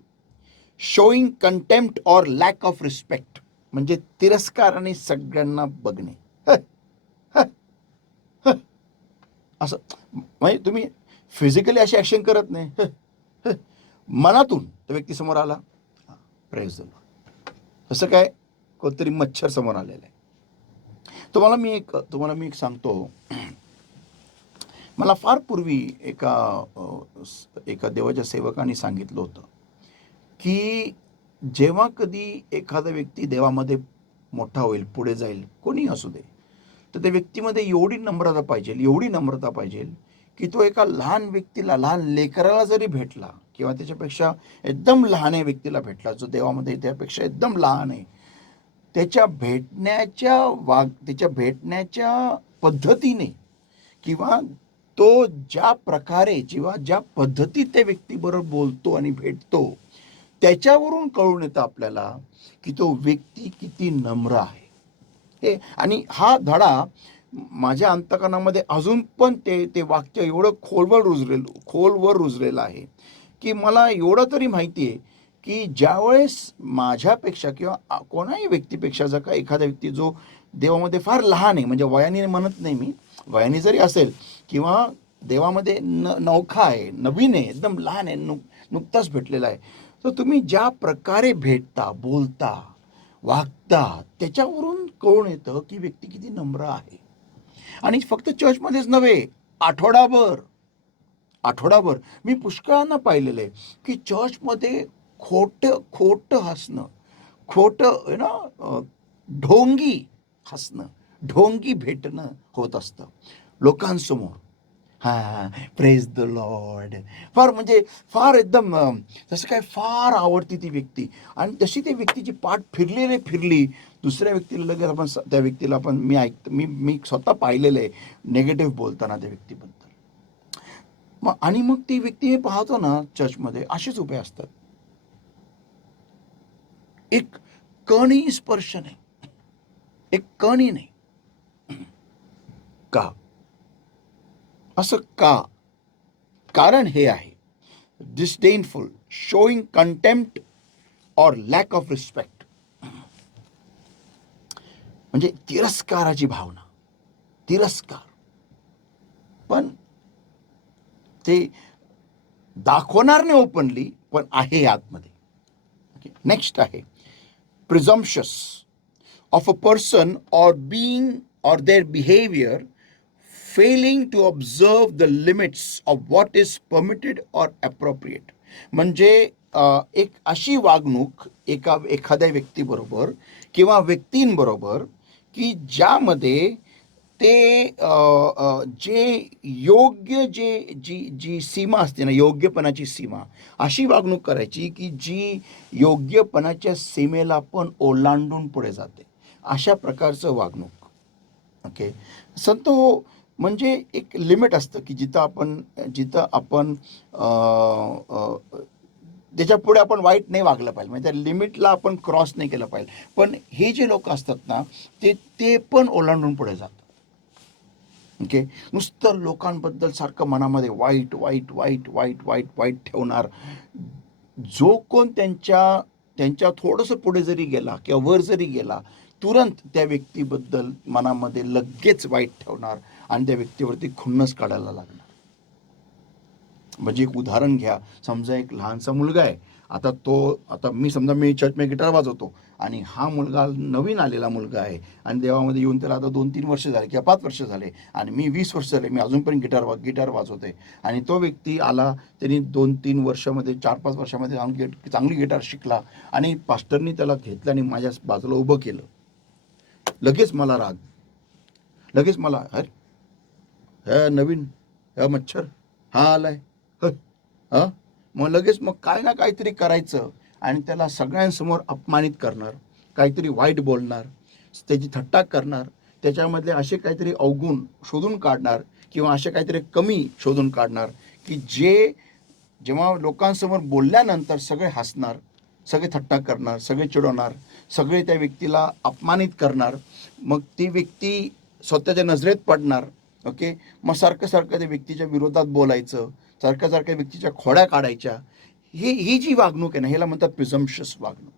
showing contempt or lack of respect, म्हणजे तिरस्काराने सगळ्यांना बघणे. असं म्हणजे तुम्ही फिजिकली अशी ॲक्शन करत नाही, मनातून तो व्यक्ती समोर आला, प्रेज द लॉर्ड. असं काय, कोणतरी मच्छर समोर आलेला आहे. तुम्हाला मी एक सांगतो. मला फार पूर्वी एका देवाच्या सेवकाने सांगितलं होतं की जेव्हा कधी एखादा व्यक्ती देवामध्ये मोठा होईल, पुढे जाईल, कोणी असू दे, तर त्या व्यक्तीमध्ये एवढी नम्रता पाहिजे की तो एका लहान व्यक्तीला, लहान लेकराला जरी भेटला किंवा त्याच्यापेक्षा एकदम लहान व्यक्तीला भेटला, जो देवामध्ये त्यापेक्षा एकदम लहान आहे, त्याच्या भेटण्याच्या पद्धतीने किंवा तो ज्या प्रकारे किंवा ज्या पद्धतीत त्या व्यक्तीबरोबर बोलतो आणि भेटतो, त्याच्यावरून कळून येतं आपल्याला की तो व्यक्ती किती नम्र आहे. हे आणि हा धडा माझ्या अंतकरणामध्ये अजून पण ते वाक्य एवढं खोलवर रुजलेलं आहे की मला एवढं तरी माहिती आहे की ज्यावेळेस माझ्यापेक्षा किंवा कोणाही व्यक्तीपेक्षा जर का एखादा व्यक्ती जो देवामध्ये फार लहान आहे, म्हणजे वयाने म्हणत नाही मी, वयाने जरी असेल किंवा देवामध्ये नवखा आहे, नवीन आहे, एकदम लहान आहे, नुकताच भेटलेला आहे, तर तुम्ही ज्या प्रकारे भेटता, बोलता, वागता, त्याच्यावरून कळून येतं की व्यक्ती किती नम्र आहे. आणि फक्त चर्चमध्येच नव्हे, आठवडाभर मी पुष्कळांना पाहिलेलं आहे की चर्चमध्ये खोटं हसणं, खोटं ढोंगी हसणं, ढोंगी भेटणं होत असतं लोकांसमोर. हां, प्रेज द लॉर्ड, फार म्हणजे फार एकदम जसं काय फार आवडती ती व्यक्ती, आणि तशी त्या व्यक्तीची पाठ फिरली दुसऱ्या व्यक्तीला लगेच त्या व्यक्तीला आपण मी स्वतः पाहिलेलं आहे नेगेटिव्ह बोलताना त्या व्यक्तीबद्दल. आणि मग ती व्यक्ती हे पाहतो ना, चर्चमध्ये असेच उभे असतात, एक कणही स्पर्श नाही, एक कणही नाही. का असं का? कारण हे आहे, disdainful, showing contempt or lack of respect, म्हणजे तिरस्काराची भावना, तिरस्कार, पण ते दाखवणार नाही ओपनली, पण आहे आतमध्ये. नेक्स्ट आहे presumptuous of a person or being or their behavior failing to observe the limits of what is permitted or appropriate. म्हणजे एक अशी वागणूक एखाद्या व्यक्तीबरोबर किंवा व्यक्तींबरोबर की ज्यामध्ये ते जे योग्य जी सीमा असते ना, योग्यपणाची सीमा, अशी वागणूक करायची की जी योग्यपणाच्या सीमेला पण ओलांडून पुढे जाते, अशा प्रकारचं वागणूक. ओके, संतो म्हणजे एक लिमिट असतं की जिथं आपण त्याच्या पुढे आपण वाईट नाही वागलं पाहिजे, म्हणजे त्या लिमिटला आपण क्रॉस नाही केलं पाहिजे. पण हे जे लोक असतात ना, ते पण ओलांडून पुढे जातात. ओके, नुसतं लोकांबद्दल सारखं मनामध्ये वाईट वाईट वाईट वाईट वाईट वाईट ठेवणार. जो कोण त्यांच्या थोडंसं पुढे जरी गेला किंवा वर जरी गेला, तुरंत त्या व्यक्तीबद्दल मनामध्ये लगेच वाईट ठेवणार आणि त्या व्यक्तीवरती खुन्नस काढायला लागणार. म्हणजे एक उदाहरण घ्या, समजा एक लहानसा मुलगा आहे, आता मी चर्चमध्ये गिटार वाजवतो आणि हा मुलगा नवीन आलेला मुलगा आहे आणि देवामध्ये येऊन त्याला आता 2-3 वर्ष झाले किंवा 5 वर्ष झाले आणि मी 20 वर्ष झाले, मी अजूनपर्यंत गिटार वाजवते. आणि तो व्यक्ती आला, त्यांनी 2-3 वर्षामध्ये 4-5 वर्षामध्ये चांगली गिटार शिकला आणि पास्टरनी त्याला घेतलं आणि माझ्या बाजूला उभं केलं. लगेच मला राग, लगेच मला नवीन मच्छर हा आलाय, मग काय ना काहीतरी करायचं आणि त्याला सगळ्यांसमोर अपमानित करणार, काहीतरी वाईट बोलणार, त्याची थट्टा करणार, त्याच्यामधले असे काहीतरी अवगुण शोधून काढणार किंवा असे काहीतरी कमी शोधून काढणार की जेव्हा लोकांसमोर बोलल्यानंतर सगळे हसणार, सगळे थट्टा करणार, सगळे चिडवणार, सगळे त्या व्यक्तीला अपमानित करणार. मग ती व्यक्ती स्वतःच्या नजरेत पडणार. ओके, मग सारखं त्या व्यक्तीच्या विरोधात बोलायचं, सारख्या व्यक्तीच्या खोड्या काढायच्या. ही जी वागणूक आहे ना, ह्याला म्हणतात प्रिझम्पशस वागणूक.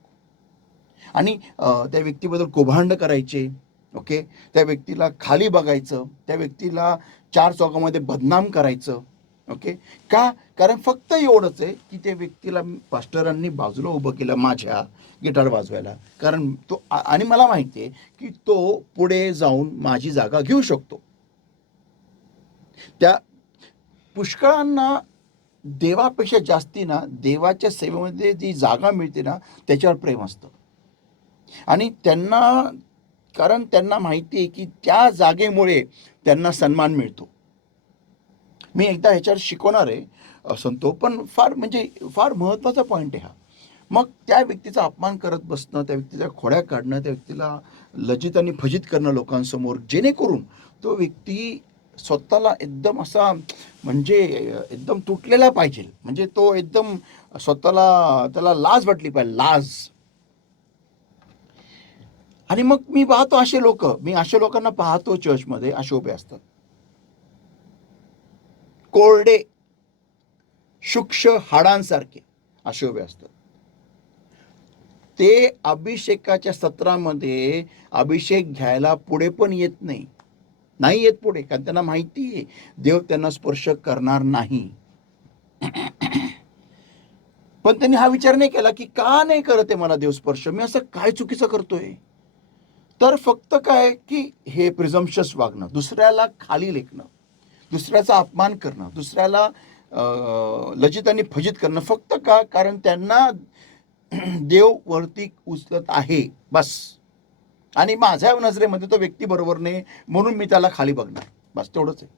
आणि त्या व्यक्तीबद्दल कोभांड करायचे. ओके, त्या व्यक्तीला खाली बघायचं, त्या व्यक्तीला 4 चौकामध्ये बदनाम करायचं. ओके, का? कारण फक्त एवढंच आहे की त्या व्यक्तीला पास्टरांनी बाजूला उभं केलं माझ्या गिटार वाजवायला, कारण तो आणि मला माहिती आहे की तो पुढे जाऊन माझी जागा घेऊ शकतो. त्या पुष्कळांना देवापेक्षा जास्ती ना, देवाच्या सेवेमध्ये जी जागा मिळते ना, त्याच्यावर प्रेम असतं. आणि कारण त्यांना माहिती आहे की त्या जागेमुळे त्यांना सन्मान मिळतो. मी एकदा ह्याच्यावर शिकवणार आहे संतो, पण फार महत्त्वाचा पॉईंट आहे हा. मग त्या व्यक्तीचा अपमान करत बसणं, त्या व्यक्तीच्या खोड्या काढणं, त्या व्यक्तीला लज्जित आणि फजित करणं लोकांसमोर, जेणेकरून तो व्यक्ती स्वतःला एकदम असा म्हणजे एकदम तुटलेला पाहिजे, म्हणजे तो एकदम त्याला लाज वाटली पाहिजे, लाज. आणि मग मी अशा लोकांना पाहतो चर्चमध्ये, असे उभे असतात, कोरडे शुक्ष हाडांसारखे असे उभे असतात. ते अभिषेकाच्या सत्रामध्ये अभिषेक घ्यायला पुढे पण येत नाही येत पुढे, कारण त्यांना माहिती आहे देव त्यांना स्पर्श करणार नाही. पण त्यांनी हा विचार नाही केला की का नाही करत आहे मला देव स्पर्श, मी असं काय चुकीचं करतोय. तर फक्त काय की हे प्रिझम्पशस वागणं, दुसऱ्याला खाली लेखणं, दुसऱ्याचा अपमान करणं, दुसऱ्याला लज्जित आणि फजित करणं, फक्त का? कारण त्यांना देव वरती उचलत आहे बस, आणि माझ्या नजरेमध्ये तो व्यक्ती बरोबर नाही म्हणून मी त्याला खाली बघणार, बस तेवढंच आहे.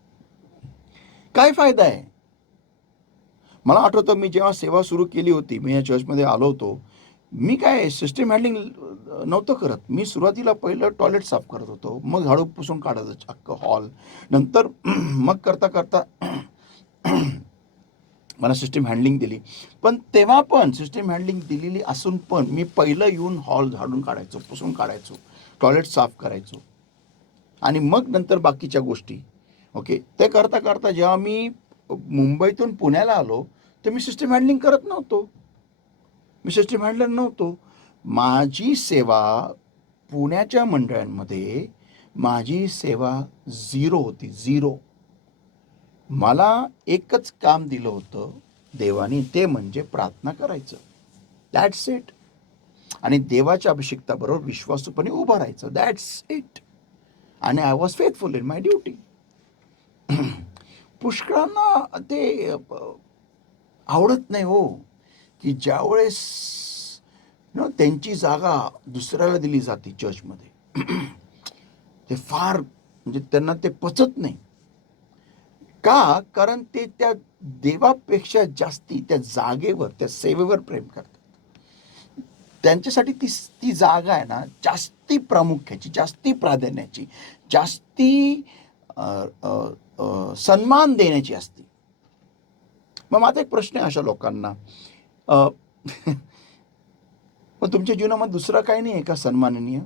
काय फायदा आहे? मला आठवतं मी जेव्हा सेवा सुरू केली होती, मी या चर्चमध्ये आलो होतो, मी काय सिस्टीम हँडलिंग नव्हतं करत. मी सुरुवातीला पहिलं टॉयलेट साफ करत होतो, मग झाडू पुसून काढायचं अख्खं हॉल, नंतर मग करता मला सिस्टीम हँडलिंग दिली. पण तेव्हा पण सिस्टीम हँडलिंग दिलेली असून पण मी पहिलं येऊन हॉल झाडून काढायचो, पुसून काढायचो, टॉयलेट साफ करायचो आणि मग नंतर बाकीच्या गोष्टी. ओके, ते करता जेव्हा मी मुंबईतून पुण्याला आलो तर मी सिस्टम हँडलिंग करत नव्हतो. मी सिस्टम हँडलर नव्हतो. माझी सेवा पुण्याच्या मंडळांमध्ये माझी सेवा 0 होती, 0. मला एकच काम दिलं होतं देवाने, ते म्हणजे प्रार्थना करायचं. That's it. आणि देवाच्या अभिषेकताबरोबर विश्वासूपणे उभं राहायचं. That's it. आणि I was faithful in my duty. पुष्कळांना ते आवडत नाही हो, की ज्यावेळेस त्यांची जागा दुसऱ्याला दिली जाते चर्चमध्ये. ते फार म्हणजे त्यांना ते पचत नाही. का? कारण ते त्या देवापेक्षा जास्ती त्या जागेवर, त्या सेवेवर प्रेम करतात. त्यांच्यासाठी ती जागा आहे ना, जास्ती प्रामुख्याची, जास्ती प्राधान्याची, जास्ती सन्मान देण्याची असते. मग माझा एक प्रश्न आहे अशा लोकांना, मग तुमच्या जीवनामध्ये दुसरं काही नाही आहे का सन्माननीय?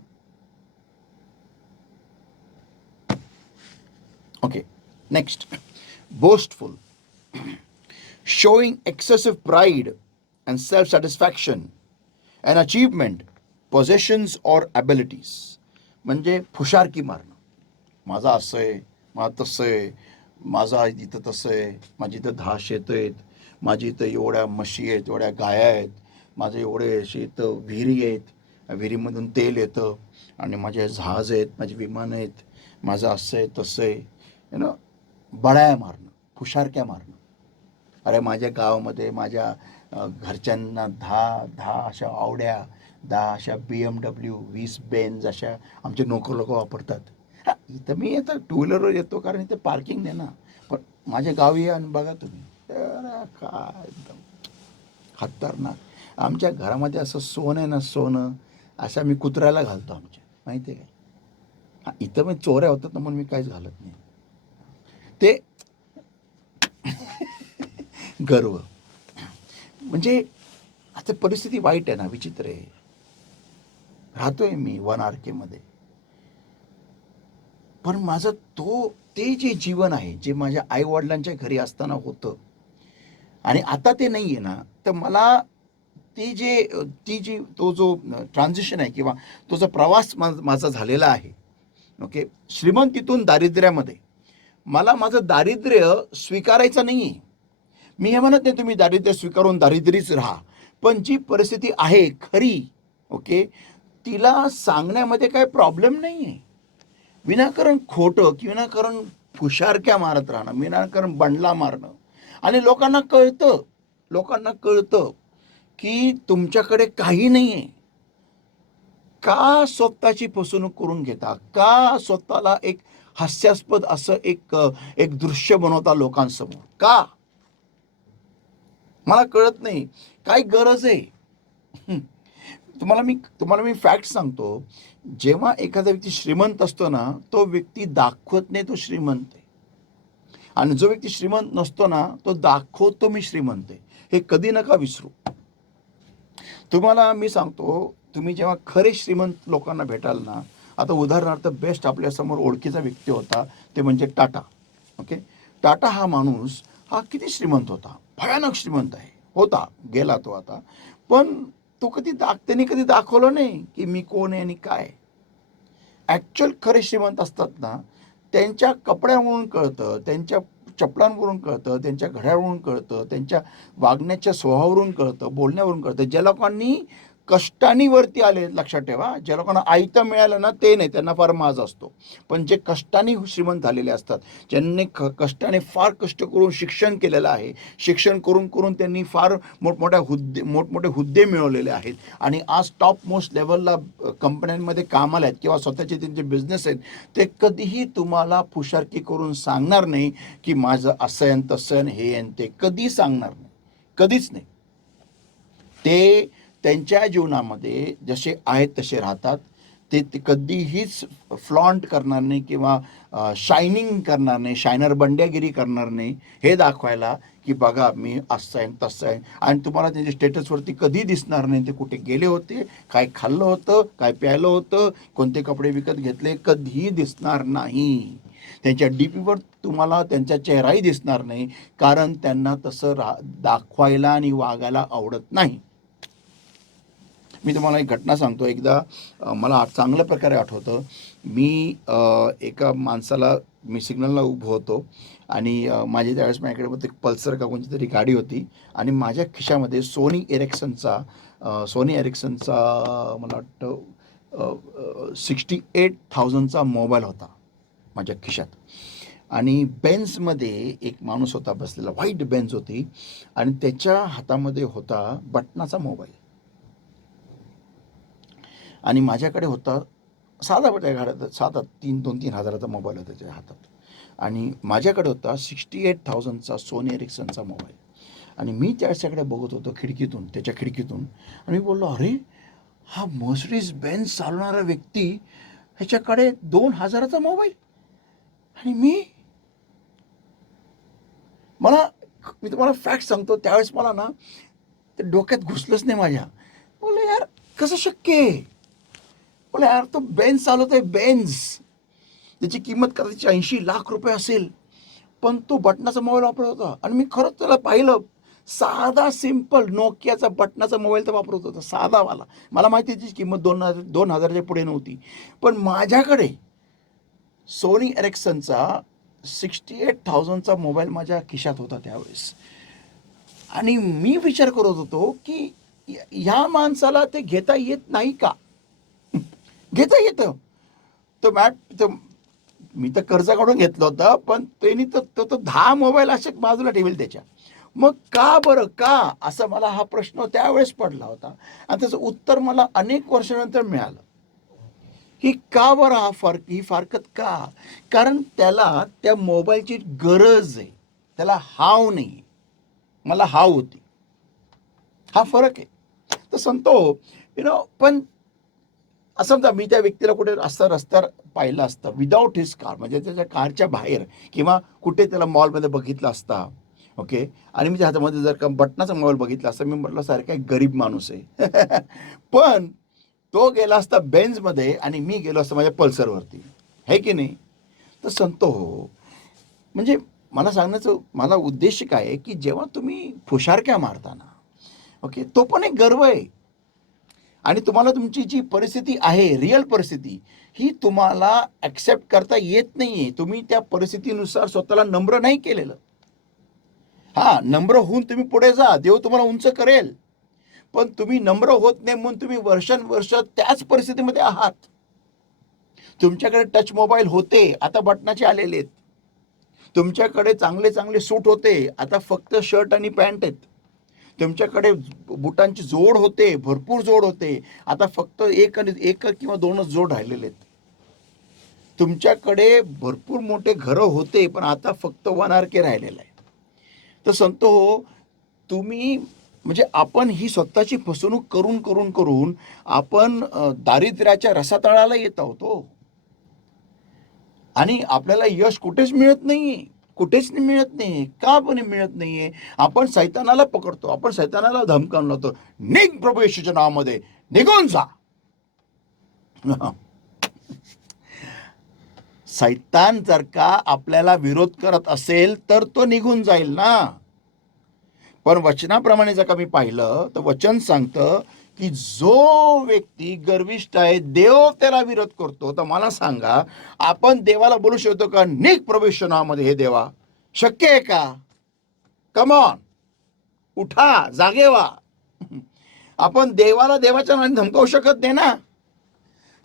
Okay, next. Boastful, showing excessive pride and self-satisfaction and achievement, possessions or abilities. म्हणजे फुशारकी मारणं. माझं असं आहे, माझं तसं आहे, माझा इथं तसं आहे, माझी इथं 10 शेतं आहेत, माझी इथं एवढ्या म्हशी आहेत, एवढ्या गाया आहेत, माझे एवढे असे इथं विहिरी आहेत, विहिरीमधून तेल येतं, आणि माझे जहाज आहेत, माझी विमानं आहेत, माझं असं आहे तसं आहे, बडाया मारणं, फुशारक्या मारणं. अरे माझ्या गावामध्ये माझ्या घरच्यांना 10 अशा आवड्या, 10 अशा BMW, 20 बेन्झ अशा आमचे नोकर लोक वापरतात. इथं मी आता 2 व्हीलरवर येतो कारण इथं पार्किंग नाही ना, पण माझ्या गावी आणि बघा तुम्ही, काय एकदम खतरनाक. आमच्या घरामध्ये असं सोनं आहे ना, सोनं असं मी कुत्र्याला घालतो आमच्या, माहिती आहे का? इथं मी चोऱ्या होतात ना, म्हणून मी काहीच घालत नाही. ते गर्व म्हणजे आता परिस्थिती वाईट आहे ना, विचित्र आहे. राहतोय मी 1 RK मध्ये, पण माझं ते जे जीवन आहे, जे माझ्या आई वडिलांच्या घरी असताना होतं आणि आता ते नाही आहे ना, तर मला तो जो ट्रान्झिशन आहे किंवा तो जो प्रवास माझा झालेला आहे, ओके, श्रीमंतीतून दारिद्र्यामध्ये, मला माझं दारिद्र्य स्वीकारायचं नाही आहे. मी हे म्हणत नाही तुम्ही दारिद्र्य स्वीकारून दारिद्र्यच राहा, पण जी परिस्थिती आहे खरी, ओके, तिला सांगण्यामध्ये काही प्रॉब्लेम नाही आहे. विनाकारण खोटं की विनाकारण फुशारक्या मारत राहणं, विनाकारण बंडला मारणं, आणि लोकांना कळतं की तुमच्याकडे काही नाही आहे. का स्वतःची फसवणूक करून घेता? का स्वतःला एक हास्यास्पद असं एक दृश्य बनवता लोकांसमोर? का? मला कळत नाही. काय गरज आहे? तुम्हाला मी फॅक्ट सांगतो. जेव्हा एखादा व्यक्ती श्रीमंत असतो ना, तो व्यक्ती दाखवत नाही तो श्रीमंत आहे, आणि जो व्यक्ती श्रीमंत नसतो ना, तो दाखवतो मी श्रीमंत आहे. हे कधी नका विसरू. तुम्हाला मी सांगतो, तुम्ही जेव्हा खरे श्रीमंत लोकांना भेटाल ना, आता उदाहरणार्थ बेस्ट आपल्यासमोर ओळखीचा व्यक्ती होता, ते म्हणजे टाटा. ओके, टाटा हा माणूस हा किती श्रीमंत होता, भयानक श्रीमंत आहे, होता, गेला तो आता. पण तो त्यांनी कधी दाखवलं नाही की मी कोण आहे आणि काय. ॲक्च्युअल खरे श्रीमंत असतात ना, त्यांच्या कपड्यावरून कळतं, त्यांच्या चपलांवरून कळतं, त्यांच्या घड्याळवरून कळतं, त्यांच्या वागण्याच्या स्वभावावरून कळतं, बोलण्यावरून कळतं. ज्या लोकांनी कष्टाने वरती आले, लक्षात ठेवा, ज्या लोकांना आयतं मिळालं ना, ते नाही, त्यांना फार माज असतो. पण जे कष्टाने श्रीमंत झालेले असतात, ज्यांनी कष्टाने फार कष्ट करून शिक्षण केलेलं आहे, शिक्षण करून त्यांनी फार मोठमोठे हुद्दे मिळवलेले आहेत, आणि आज टॉप मोस्ट लेवलला कंपन्यांमध्ये कामाला आहेत किंवा स्वतःचे त्यांचे बिझनेस आहेत, ते कधीही तुम्हाला फुशारकी करून सांगणार नाही की माझं असं आहे तसं आहे, हे आहे ते, कधी सांगणार नाही, कधीच नाही. ते त्यांच्या जीवनामध्ये जसे आहेत तसे राहतात. ते कधीहीच फ्लॉन्ट करणार नाही किंवा शायनिंग करणार नाही, शायनर बंड्यागिरी करणार नाही, हे दाखवायला की बघा मी असं आहे तसं आहे. आणि तुम्हाला त्यांच्या स्टेटसवरती कधी दिसणार नाही ते कुठे गेले होते, काय खाल्लं होतं, काय प्यायलं होतं, कोणते कपडे विकत घेतले, कधीही दिसणार नाही. त्यांच्या डीपीवर तुम्हाला त्यांचा चेहराही दिसणार नाही, कारण त्यांना तसं दाखवायला आणि वागायला आवडत नाही. मी तुम्हाला एक घटना सांगतो. एकदा मला चांगल्या प्रकारे आठवतं, मी एका माणसाला, मी सिग्नलला उभं होतो आणि माझी त्यावेळेस माझ्याकडे एक पल्सर का कोणती तरी गाडी होती आणि माझ्या खिशामध्ये सोनी एरिक्सनचा मला वाटतं 68,000चा मोबाईल होता माझ्या खिशात. आणि बेन्झमध्ये एक माणूस होता बसलेला, व्हाईट बेन्झ होती आणि त्याच्या हातामध्ये होता बटनाचा मोबाईल आणि माझ्याकडे होता साधा साधा 2-3 हजाराचा मोबाईल होता त्याच्या हातात आणि माझ्याकडे होता 68,000चा सोनी एरिक्सनचा मोबाईल. आणि मी त्याच्याकडे बघत होतो त्याच्या खिडकीतून आणि मी बोललो, अरे हा मर्सिडीज बेन्झ चालवणारा व्यक्ती ह्याच्याकडे 2,000चा मोबाईल. आणि मी तुम्हाला फॅक्ट सांगतो, त्यावेळेस मला ना ते डोक्यात घुसलंच नाही माझ्या. बोललो यार कसं शक्य आहे. बोला यार तो बेन्झ चालवतोय, बेन्झ, त्याची किंमत कदाचित 80 लाख रुपये असेल, पण तो बटनाचा मोबाईल वापरत होता. आणि मी खरंच त्याला पाहिलं, साधा सिम्पल नोकियाचा बटनाचा मोबाईल तर वापरत होता, साधावाला. मला माहिती त्याची किंमत 2,000च्या पुढे नव्हती, पण माझ्याकडे सोनी एरिक्सनचा 68,000चा मोबाईल माझ्या खिशात होता त्यावेळेस. आणि मी विचार करत होतो की ह्या माणसाला ते घेता येत नाही का? घेता येतं. मी तर कर्ज काढून घेतलं होतं, पण त्यांनी तो 10 मोबाईल असे बाजूला ठेवेल त्याच्या. मग का बरं, का असं मला हा प्रश्न त्यावेळेस पडला होता आणि त्याचं उत्तर मला अनेक वर्षानंतर मिळालं की का बरं ही फारकत का? कारण त्याला त्या मोबाईलची गरज आहे, त्याला हाव नाही, मला हाव होती. हा फरक आहे. तर सांगतो पण समजा मी त्या व्यक्तीला कुठे असं रस्त्यावर पाहिलं असतं विदाऊट हिज कार, म्हणजे त्याच्या कारच्या बाहेर किंवा कुठे त्याला मॉलमध्ये बघितलं असता, ओके, आणि मी त्या हातामध्ये जर का बटनाचा मोबाईल बघितला असता, मी म्हटलं सारखा एक गरीब माणूस आहे. पण तो गेला असता बेन्झमध्ये आणि मी गेलो असतो माझ्या पल्सरवरती, है की नाही? तर संतो हो, म्हणजे मला उद्देश काय आहे की जेव्हा तुम्ही फुशारक्या मारताना, ओके, तो पण एक गर्व आहे. आणि तुम्हाला तुमची जी परिस्थिती आहे, रिअल परिस्थिती, ही तुम्हाला ॲक्सेप्ट करता येत नाहीये. तुम्ही त्या परिस्थितीनुसार स्वतःला नम्र नाही केलेलं. हा, नम्र होऊन तुम्ही पुढे जा, देव तुम्हाला उंच करेल. पण तुम्ही नम्र होत नाही म्हणून तुम्ही वर्षानुवर्ष त्याच परिस्थितीमध्ये आहात. तुमच्याकडे टच मोबाईल होते, आता बटनाचे आलेले आहेत. तुमच्याकडे चांगले चांगले सूट होते, आता फक्त शर्ट आणि पॅन्ट आहेत. तुमच्याकडे बुटांची जोड होते, भरपूर जोड होते, आता फक्त एक किंवा 2च जोड राहिलेले आहेत. तुमच्याकडे भरपूर मोठे घरं होते, पण आता फक्त 1 RK राहिलेलं आहे. तर संतो हो, तुम्ही म्हणजे आपण ही स्वतःची फसवणूक करून करून करून आपण दारिद्र्याच्या रसातळाला येत आहोत. आणि आपल्याला यश कुठेच मिळत नाही, कुठेच मिळत नाही. का पण मिळत नाहीये? आपण सैतानाला पकडतो, आपण सैतानाला धमकावून लावतो, निघ प्रभू येशूच्या नावामध्ये, निघून जा. सैतान जर का आपल्याला विरोध करत असेल तर तो निघून जाईल ना. पण वचनाप्रमाणे जर का मी पाहिलं तर वचन सांगतं की जो व्यक्ती गर्विष्ठ आहे, देव त्याला विरोध करतो. तर मला सांगा, आपण देवाला बोलू शकतो का, निघ प्रभू येशूच्या नावामध्ये? हे देवा, शक्य आहे का? कमॉन, उठा, जागे व्हा. आपण देवाला देवाच्या नावाने धमकावू शकत नाही ना.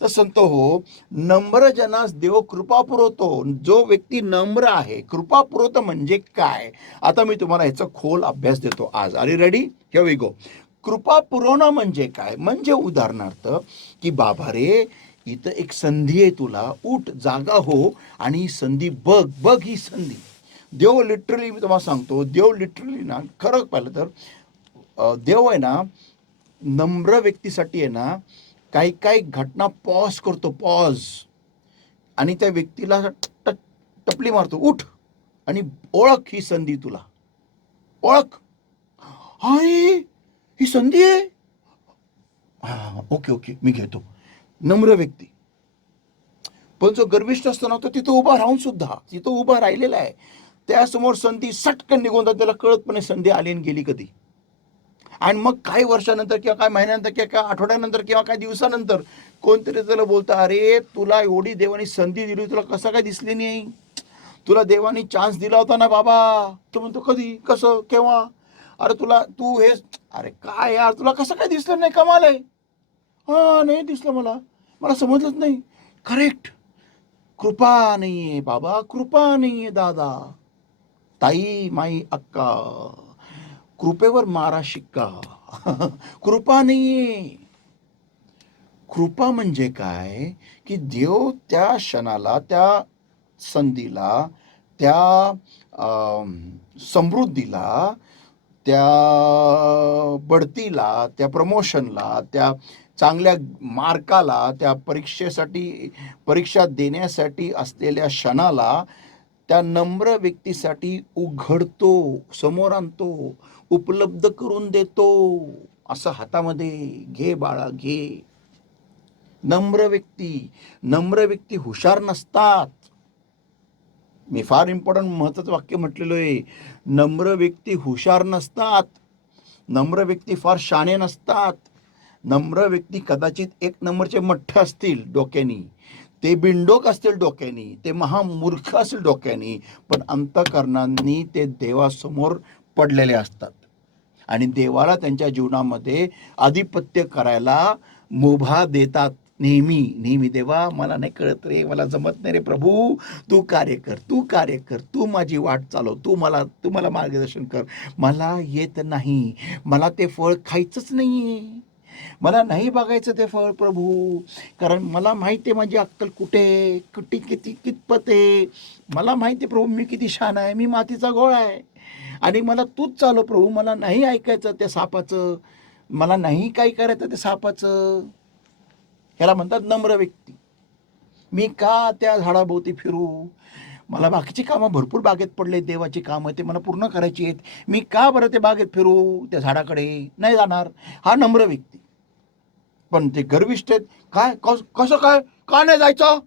तर संतो हो, नम्र जनास देव कृपा पुरवतो. जो व्यक्ती नम्र आहे, कृपा पुरवतो म्हणजे काय? आता मी तुम्हाला ह्याचा खोल अभ्यास देतो आज. Are you ready? Here we go. कृपा पुरवणं म्हणजे काय? म्हणजे उदाहरणार्थ की बाबा रे, इथं एक संधी आहे तुला, उठ, जागा हो आणि ही संधी बघ ही संधी. देव लिटरली, मी तुम्हाला सांगतो, देव लिटरली ना, खरं पाहिलं तर देव आहे ना, नम्र व्यक्तीसाठी आहे ना, काही काही घटना पॉज करतो, पॉज, आणि त्या व्यक्तीला टपली मारतो, उठ आणि ओळख ही संधी तुला, ओळख. हाय, ही संधी आहे. हा, ओके, मी घेतो. नम्र व्यक्ती, पण जो गर्विष्ठ असतो ना तो तिथं उभा राहून सुद्धा तिथं उभा राहिलेला आहे. त्यासमोर संधी सटकन निघून जाते, त्याला कळत पण नाही संधी आली आणि गेली कधी. आणि मग काही वर्षानंतर किंवा काही महिन्यानंतर किंवा काही आठवड्यानंतर किंवा काही दिवसानंतर कोणतरी त्याला बोलतं, अरे तुला एवढी देवानी संधी दिली, तुला कसं काय दिसली नाही, तुला देवानी चान्स दिला होता ना बाबा. तो म्हणतो कधी, कसं, केव्हा, अरे तुला तू हे, अरे काय यार तुला कसं काय दिसलं नाही, कमाल आहे. हा नाही दिसलं मला, मला समजलंच नाही. करेक्ट, कृपा नाहीये बाबा, कृपा नाहीये दादा, ताई, माई, अक्का, कृपेवर मारा शिक्का. कृपा नाहीये. कृपा म्हणजे काय, की देव त्या क्षणाला, त्या संधीला, त्या समृद्धीला, त्या बढतीला, त्या प्रमोशनला, त्या चांगल्या मार्काला, त्या परीक्षा देण्यासाठी असलेल्या क्षणाला त्या नम्र व्यक्तीसाठी उघडतो, समोर आणतो, उपलब्ध करून देतो. असं हातामध्ये घे बाळा घे. नम्र व्यक्ती हुशार नसतात. मी फार इम्पॉर्टंट महत्वाचं वाक्य म्हटलेलं आहे. नम्र व्यक्ती हुशार नसतात. नम्र व्यक्ती फार शाणे नसतात. नम्र व्यक्ती कदाचित एक नंबरचे मठ्ठ असतील डोक्यानी, ते बिंडोक असतील डोक्यानी, ते महामूर्ख असतील डोक्यानी, पण अंतःकरणांनी ते देवासमोर पडलेले असतात आणि देवाला त्यांच्या जीवनामध्ये आधिपत्य करायला मुभा देतात. नेहमी नेहमी, देवा मला नाही कळत रे, मला जमत नाही रे प्रभू, तू कार्य कर, तू कार्य कर, तू माझी वाट चालव, तू मला मार्गदर्शन कर, मला येत नाही, मला ते फळ खायचंच नाहीये, मला नाही बघायचं ते फळ प्रभू, कारण मला माहिती आहे माझी अक्कल कुठे कितपत आहे. मला माहिती आहे प्रभू मी किती छान आहे, मी मातीचा गोळा आहे आणि मला तूच चालव प्रभू, मला नाही ऐकायचं त्या सापाचं, मला नाही काही करायचं त्या सापाचं. ह्याला म्हणतात नम्र व्यक्ती. मी का त्या झाडाभोवती फिरू, मला बाकीची कामं भरपूर बागेत पडले, देवाची कामं ते मला पूर्ण करायची आहेत, मी का बरं ते बागेत फिरू, त्या झाडाकडे नाही जाणार. हा नम्र व्यक्ती. पण ते गर्विष्ठ आहेत, काय कसं काय, का नाही जायचं,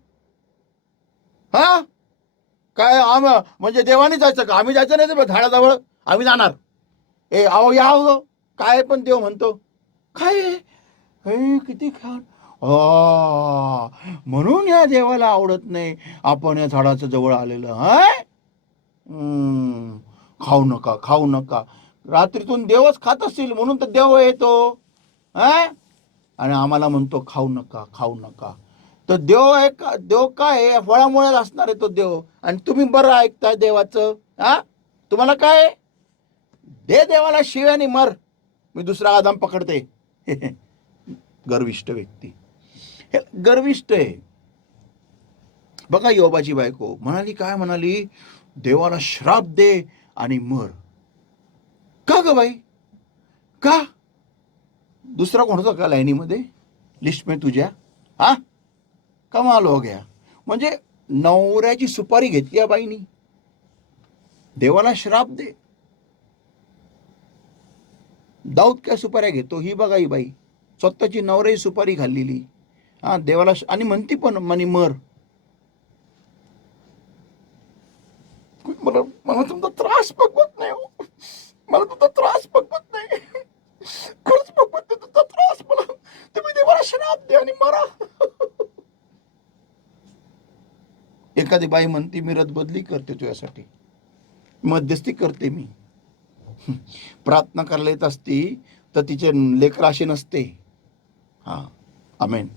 हा काय म्हणजे देवाने जायचं का, आम्ही जायचं नाही ते झाडाजवळ, आम्ही जाणार, ए आहो या हो, काय पण देव म्हणतो काय किती छान. म्हणून या देवाला आवडत नाही आपण या झाडाच्या जवळ आलेलं. खाऊ नका, खाऊ नका. रात्रीतून देवच खात असतील म्हणून तर देव येतो आणि आम्हाला म्हणतो खाऊ नका, खाऊ नका. तो देव आहे का, देव काय आहे, फळामुळे असणार आहे तो देव, आणि तुम्ही बरं ऐकताय देवाचं. तुम्हाला काय, दे देवाला शिव्याने मर, मी दुसरा आदाम पकडते. गर्विष्ठ व्यक्ती, हे गर्विष्ठ आहे. बघा योबाची बायको म्हणाली, काय म्हणाली, देवाला श्राप दे आणि मर. का ग बाई, का, दुसरा कोणता का लाईनीमध्ये लिस्ट में तुझ्या, कमाल हो गया. म्हणजे नवऱ्याची सुपारी घेतली या बाईनी, देवाला श्राप दे. दाऊद काय सुपाऱ्या घेतो, ही बघा ही बाई स्वतःची नवऱ्याची सुपारी खाल्लेली, देवाला आणि म्हणती पण म्हणे मर. मला तुमचा त्रास बघवत नाही हो, मला तुमचा त्रास बघवत नाही, खरंच बघवत नाही तुमचा त्रास मला, तुम्ही देवाला श्राप द्या आणि मरा. एखादी बाई म्हणते मी रदबदली करते तुझ्यासाठी, मध्यस्थी करते मी. प्रार्थना करायला येत असती तर तिचे लेकर असे नसते. आमेन.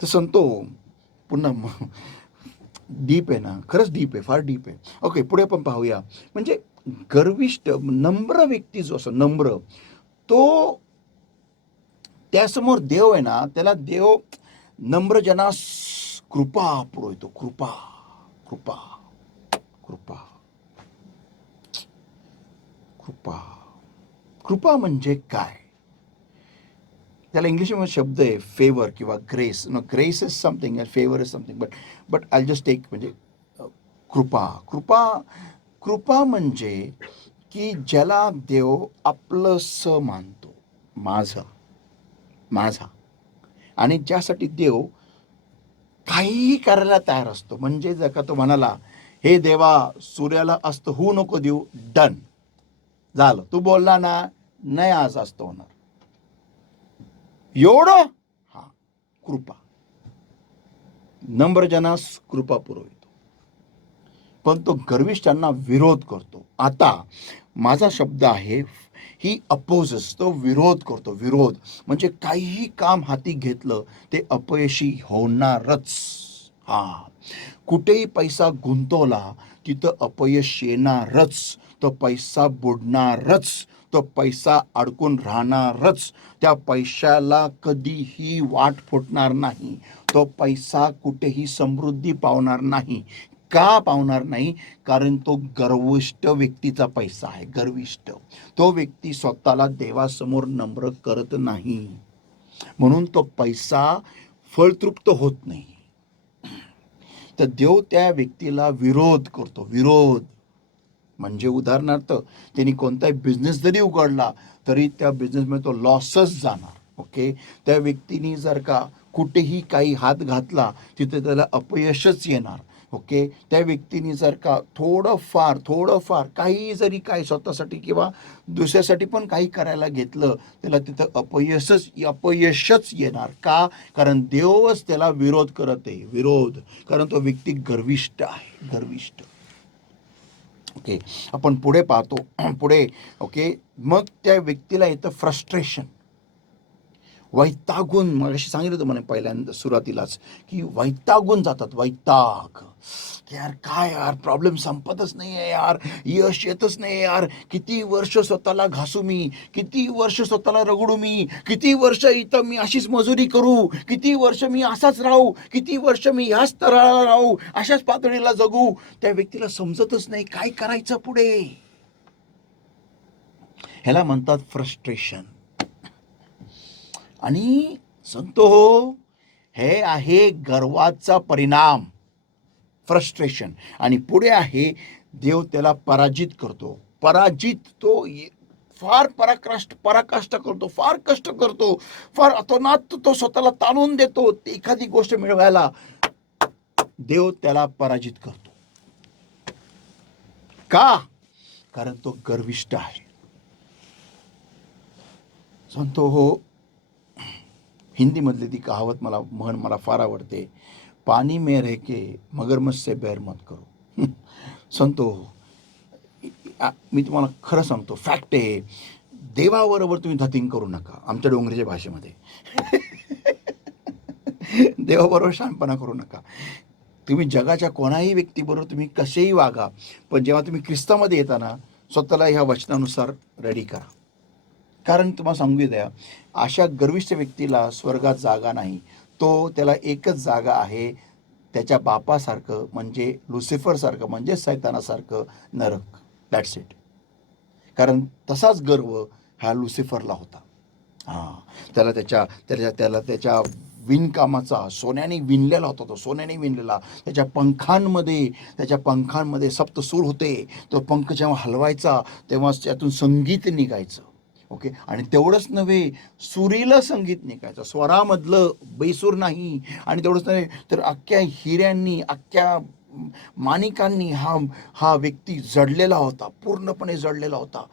तर संतो पुन्हा डीप आहे ना, खरंच डीप आहे, फार डीप आहे. ओके, पुढे आपण पाहूया. म्हणजे गर्विष्ठ नम्र व्यक्ती जो असतो, नम्र, तो त्यासमोर देव आहे ना, त्याला देव नम्र जनास कृपा पुरवतो. कृपा, कृपा, कृपा, कृपा. कृपा म्हणजे काय, त्याला इंग्लिशमध्ये शब्द आहे फेवर किंवा ग्रेस. No, grace is something and favour is something, but I just take म्हणजे कृपा. कृपा, कृपा म्हणजे की ज्याला देव आपलंसं मानतो, माझा, आणि ज्यासाठी देव काहीही करायला तयार असतो. म्हणजे जर का तो म्हणाला, हे देवा सूर्याला अस्त होऊ नको देऊ, डन झालं. तू बोलला ना, नाही आज अस्त होणार. एवढं हा कृपा, नम्रजनास कृपा पुरवितो, पण तो गर्विष्ठांना विरोध करतो. आता माझा शब्द आहे, ही अपोजेस, तो विरोध करतो. विरोध म्हणजे काहीही काम हाती घेतलं ते अपयशी होणारच. हा, कुठेही पैसा गुंतवला तिथं अपयश येणारच. तो पैसा बुडणारच. तो पैसा अडकून राहणारच. त्या पैशाला कधीही वाट फुटणार नाही. तो पैसा कुठेही समृद्धी पावणार नाही. का पावणार नाही? कारण तो गर्विष्ठ व्यक्तीचा पैसा आहे. गर्विष्ठ तो व्यक्ती स्वतःला देवासमोर नम्र करत नाही, म्हणून तो पैसा फळतृप्त होत नाही. तर देव त्या व्यक्तीला विरोध करतो. विरोध म्हणजे उदाहरणार्थ त्यांनी कोणताही बिझनेस जरी उघडला तरी त्या बिझनेसमध्ये तो लॉसच जाणार. ओके, त्या व्यक्तीने जर का कुठेही काही हात घातला तिथे त्याला अपयशच येणार. ओके, त्या व्यक्तीने जर का थोडंफार काही जरी काही स्वतःसाठी किंवा दुसऱ्यासाठी पण काही करायला घेतलं त्याला तिथं अपयशच येणार. का? कारण देवच त्याला विरोध करत आहे. विरोध, कारण तो व्यक्ती गर्विष्ठ आहे. गर्विष्ठ. ओके, आपण पुढे पाहतो. पुढे ओके, मग त्या व्यक्तीला येतं फ्रस्ट्रेशन, वैतागून. मग अशी सांगितलं होतं म्हणे पहिल्यांदा सुरुवातीलाच की वैतागून जातात. वैताग, यार काय यार, प्रॉब्लेम संपतच नाही आहे यार, यश येतच नाही यार, किती वर्ष स्वतःला घासू मी, किती वर्ष स्वतःला रगडू मी, किती वर्ष इथं मी अशीच मजुरी करू, किती वर्ष मी असाच राहू, किती वर्ष मी ह्याच स्तराला राहू, अशाच पातळीला जगू. त्या व्यक्तीला समजतच नाही काय करायचं पुढे. ह्याला म्हणतात फ्रस्ट्रेशन. आणि संतो हो, हे आहे गर्वाचा परिणाम, फ्रस्ट्रेशन. आणि पुढे आहे, देव त्याला पराजित करतो. पराजित, तो फार पराकाष्ठा करतो, फार कष्ट करतो, फार अतोनात तो स्वतःला ताणून देतो एखादी गोष्ट मिळवायला. देव त्याला पराजित करतो. का? कारण तो गर्विष्ठ आहे. संतो हो, हिंदी मधली ती कहावत मला फार आवडते, पानी में रह के मगरमच्छ से बैर मत करो. संतो, मी तुम्हाला खरं सांगतो, फॅक्ट आहे, देवाबरोबर तुम्ही धतिंग करू नका. आमच्या डोंगरीच्या भाषेमध्ये देवाबरोबर शहाणपणा करू नका. तुम्ही जगाच्या कोणाही व्यक्तीबरोबर तुम्ही कसेही वागा, पण जेव्हा तुम्ही ख्रिस्तामध्ये येता ना, स्वतःला ह्या वचनानुसार रेडी करा. कारण तुम्हाला सांगू द्या, अशा गर्विष्ठ व्यक्तीला स्वर्गात जागा नाही. त्याला एकच जागा आहे, त्याच्या बापासारखं, म्हणजे लुसिफरसारखं, म्हणजे सैतानासारखं नरक. That's it. कारण तसाच गर्व हा लुसिफरला होता. त्याला त्याच्या विणकामाचा, सोन्याने विणलेला होता, तो सोन्याने विणलेला. त्याच्या पंखांमध्ये सप्तसूर होते. तो पंख जेव्हा हलवायचा तेव्हा त्यातून संगीत निघायचं. ओके, आणि तेवढंच नव्हे, सुरीलं संगीत निघायचं, स्वरामधलं, बेसूर नाही. आणि तेवढंच नव्हे तर अख्ख्या हिऱ्यांनी, अख्ख्या माणिकांनी हा व्यक्ती जडलेला होता, पूर्णपणे जडलेला होता.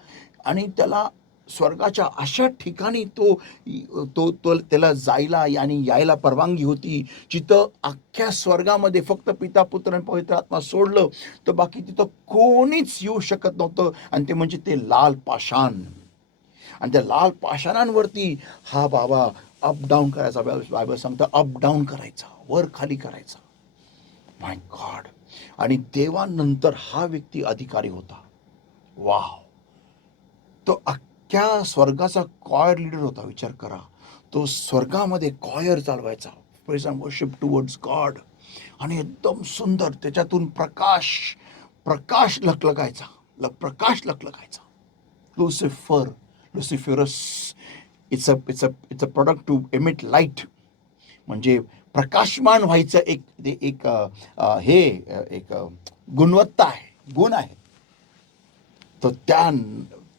आणि त्याला स्वर्गाच्या अशा ठिकाणी त्याला जायला आणि यायला परवानगी होती, जिथं अख्ख्या स्वर्गामध्ये फक्त पिता, पुत्र आणि पवित्र आत्मा सोडलं तर बाकी तिथं कोणीच येऊ शकत नव्हतं. आणि ते म्हणजे ते लाल पाषाण. आणि त्या लाल पाषाणांवरती हा बाबा अप डाऊन करायचा. बायबल सांगतं अप डाऊन करायचा, वर खाली करायचा. माय गॉड. आणि देवानंतर हा व्यक्ती अधिकारी होता. वाव. तो अख्ख्या स्वर्गाचा कॉयर लीडर होता. विचार करा, तो स्वर्गामध्ये कॉयर चालवायचा, praise and worship towards God. आणि एकदम सुंदर त्याच्यातून प्रकाश लखलखायचा. Luciferous, it's a product to emit light. म्हणजे प्रकाशमान व्हायचं एक गुणवत्ता आहे, गुण आहे. तर त्या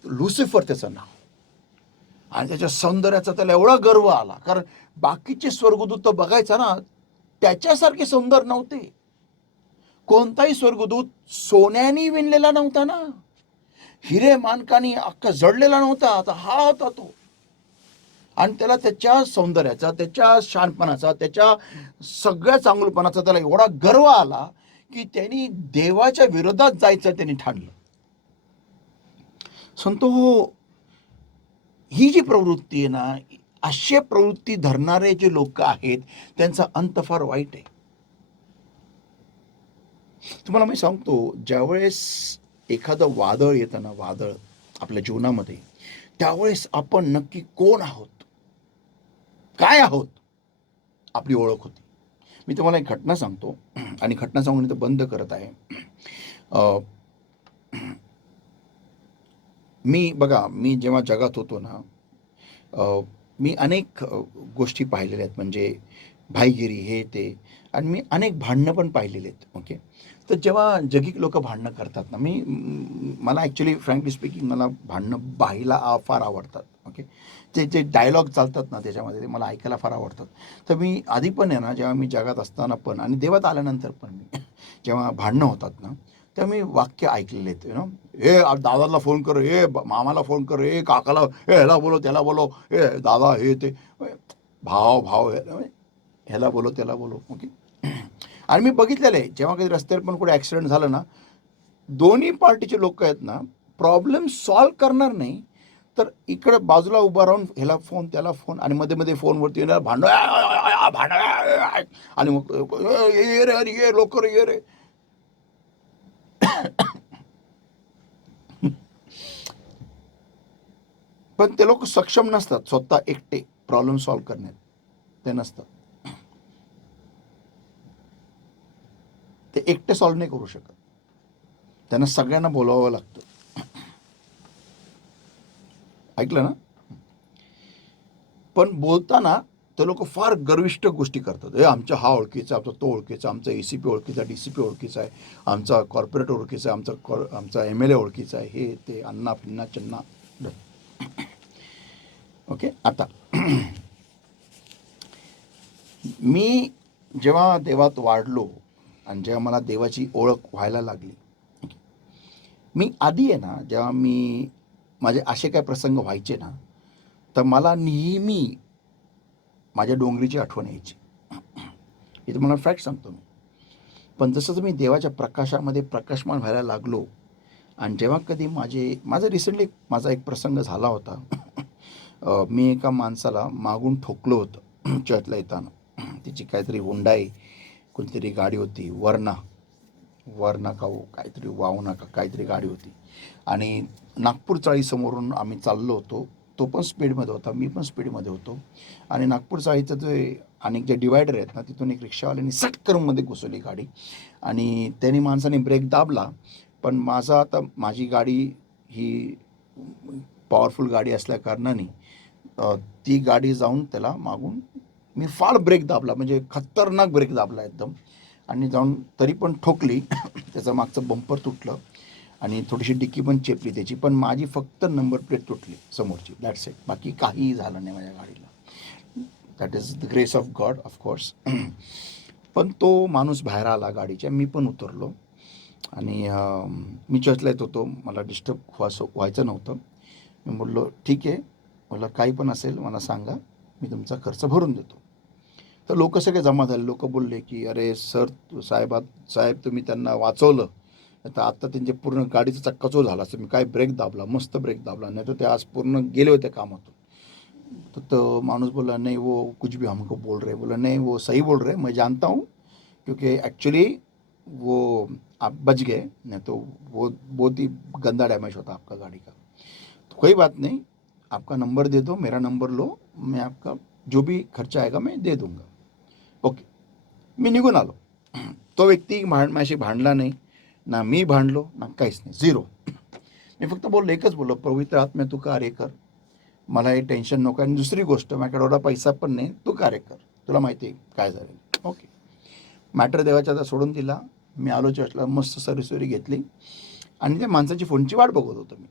लुसिफर त्याचं नाव. आणि त्याच्या सौंदर्याचा त्याला एवढा गर्व आला, कारण बाकीचे स्वर्गदूत बघायचा ना, त्याच्यासारखे सुंदर नव्हते. कोणताही स्वर्गदूत सोन्याने विणलेला नव्हता ना, हिरे मानकानी अख्खा जडलेला नव्हता. आता हा होता तो. आणि त्याला त्याच्या सौंदर्याचा, त्याच्या शहाणपणाचा, त्याच्या सगळ्या चांगुलपणाचा त्याला एवढा गर्व आला की त्यांनी देवाच्या विरोधात जायचं त्यांनी ठाणलं. संतो हो, ही जी प्रवृत्ती आहे ना, अशा प्रवृत्ती धरणारे जे लोक आहेत त्यांचा अंत फार वाईट आहे. तुम्हाला मी सांगतो, ज्यावेळेस एखादं वादळ येतं ना, वादळ आपल्या जीवनामध्ये, त्यावेळेस आपण नक्की कोण आहोत, काय आहोत, आपली ओळख होती. मी तुम्हाला एक घटना सांगतो आणि घटना सांगून इथं बंद करत आहे. मी जेव्हा जगात होतो ना, मी अनेक गोष्टी पाहिलेल्या आहेत, म्हणजे भाईगिरी हे ते, आणि मी अनेक भांडणं पण पाहिलेली आहेत. ओके, तर जेव्हा जगी लोक भांडणं करतात ना, मला ॲक्च्युली फ्रँकली स्पीकिंग मला भांडणं पाहायला फार आवडतात. ओके, जे डायलॉग चालतात ना त्याच्यामध्ये, ते मला ऐकायला फार आवडतात. तर मी आधी पण आहे ना, जेव्हा मी जगात असताना पण आणि देवात आल्यानंतर पण मी जेव्हा भांडणं होतात ना, तेव्हा मी वाक्य ऐकलेले आहेत. ए दादाला फोन कर, ए मामाला फोन कर, ए काकाला, ए ह्याला बोलो त्याला बोलो, ए दादा हे ते, भाव ह्याला बोलो त्याला बोलो. ओके, आणि मी बघितलेलं आहे, जेव्हा कधी रस्त्यावर पण कुठे ॲक्सिडेंट झालं ना, दोन्ही पार्टीचे लोक आहेत ना, प्रॉब्लेम सॉल्व करणार नाही, तर इकडे बाजूला उभा राहून ह्याला फोन त्याला फोन, आणि मध्ये मध्ये फोनवरती येणार भांड, आणि मग ये रे, अरे ये लवकर ये रे. पण ते लोक सक्षम नसतात स्वतः एकटे प्रॉब्लेम सॉल्व करण्यात, ते नसतात. ते एकटे सॉल्व नाही करू शकत, त्यांना सगळ्यांना बोलावं लागतं. ऐकलं ना? पण बोलताना ते लोक फार गर्विष्ठ गोष्टी करतात. हे आमच्या हा ओळखीचा, आमचा तो ओळखीचा, आमचा ACP ओळखीचा, DCP ओळखीचा आहे, आमचा कॉर्पोरेट ओळखीचा आहे, आमचा MLA ओळखीचा आहे, हे ते अन्ना पिन्ना चन्ना. ओके, आता मी जेव्हा देवात वाढलो आणि जेव्हा मला देवाची ओळख व्हायला लागली, मी आधी आहे ना, जेव्हा माझे असे काय प्रसंग व्हायचे ना, तर मला नेहमी माझ्या डोंगरीची आठवण यायची. हे तुम्हाला फॅक्ट सांगतो मी. पण जसं मी देवाच्या प्रकाशामध्ये प्रकाशमान व्हायला लागलो, आणि जेव्हा कधी माझं रिसेंटली माझा एक प्रसंग झाला होता. मी एका माणसाला मागून ठोकलं होतं चर्चला येताना. तिची काहीतरी हुंडाई कोणतीतरी गाडी होती, वरना का काहीतरी वावना का काहीतरी गाडी होती, आणि नागपूर चाळीसमोरून आम्ही चाललो होतो. तो पण स्पीडमध्ये होता, मी पण स्पीडमध्ये होतो, आणि नागपूर चाळीचं जे अनेक जे डिवायडर आहेत ना, तिथून एक रिक्षावाल्याने सटकन मध्ये घुसवली गाडी, आणि त्यांनी माणसाने ब्रेक दाबला. पण माझी गाडी ही पॉवरफुल गाडी असल्या कारणाने ती गाडी जाऊन त्याला मागून, मी फार ब्रेक दाबला, म्हणजे खतरनाक ब्रेक दाबला एकदम, आणि जाऊन तरी पण ठोकली. त्याचं मागचं बंपर तुटलं आणि थोडीशी डिक्की पण चेपली त्याची, पण माझी फक्त नंबर प्लेट तुटली समोरची, दॅट्स इट. बाकी काहीही झालं नाही माझ्या गाडीला. That is the grace of God of course. पण तो माणूस बाहेर आला गाडीच्या, मी पण उतरलो, आणि मी चर्चला येत होतो, मला डिस्टर्ब व्हायचं नव्हतं. मी बोललो ठीक आहे, मला काही पण असेल मला सांगा, मी तुमचा खर्च भरून देतो. तर लोक सगळे जमा झाले. लोक बोलले की अरे साहेब तुम्ही त्यांना वाचवलं, तर आत्ता त्यांचे पूर्ण गाडीचा चक्काचूर झाला असं. मी काय ब्रेक दाबला, मस्त ब्रेक दाबला, नाही तर ते आज पूर्ण गेले होते कामातून. तर तो माणूस बोला नहीं वो कुछ भी हमको बोल रहे. बोला नहीं वो सही बोल रहे, मैं जानता हूँ, क्योंकि एक्चुअली वो आप बच गए, नहीं तो वो बहुत ही गंदा डैमेज होता आपका गाड़ी का. तो कोई बात नहीं, आपका नंबर दे दो, मेरा नंबर लो, मैं आपका जो भी खर्चा आएगा मैं दे दूंगा. ओके, मी निघून आलो. तो व्यक्ती माझ्याशी भांडला नाही, ना मी भांडलो, ना काहीच नाही, झिरो. मी फक्त एकच बोललो, पवित्र आत्म्या तू कार्य कर, मला हे टेन्शन नको. आणि दुसरी गोष्ट, माझ्याकडे एवढा पैसा पण नाही, तू कार्य कर, तुला माहिती आहे काय झालं. ओके, मॅटर देवाच्या आता सोडून दिला. मी आलो चर्चला, मस्त सर्विसरी घेतली, आणि त्या माणसाची फोनची वाट बघत होतो मी.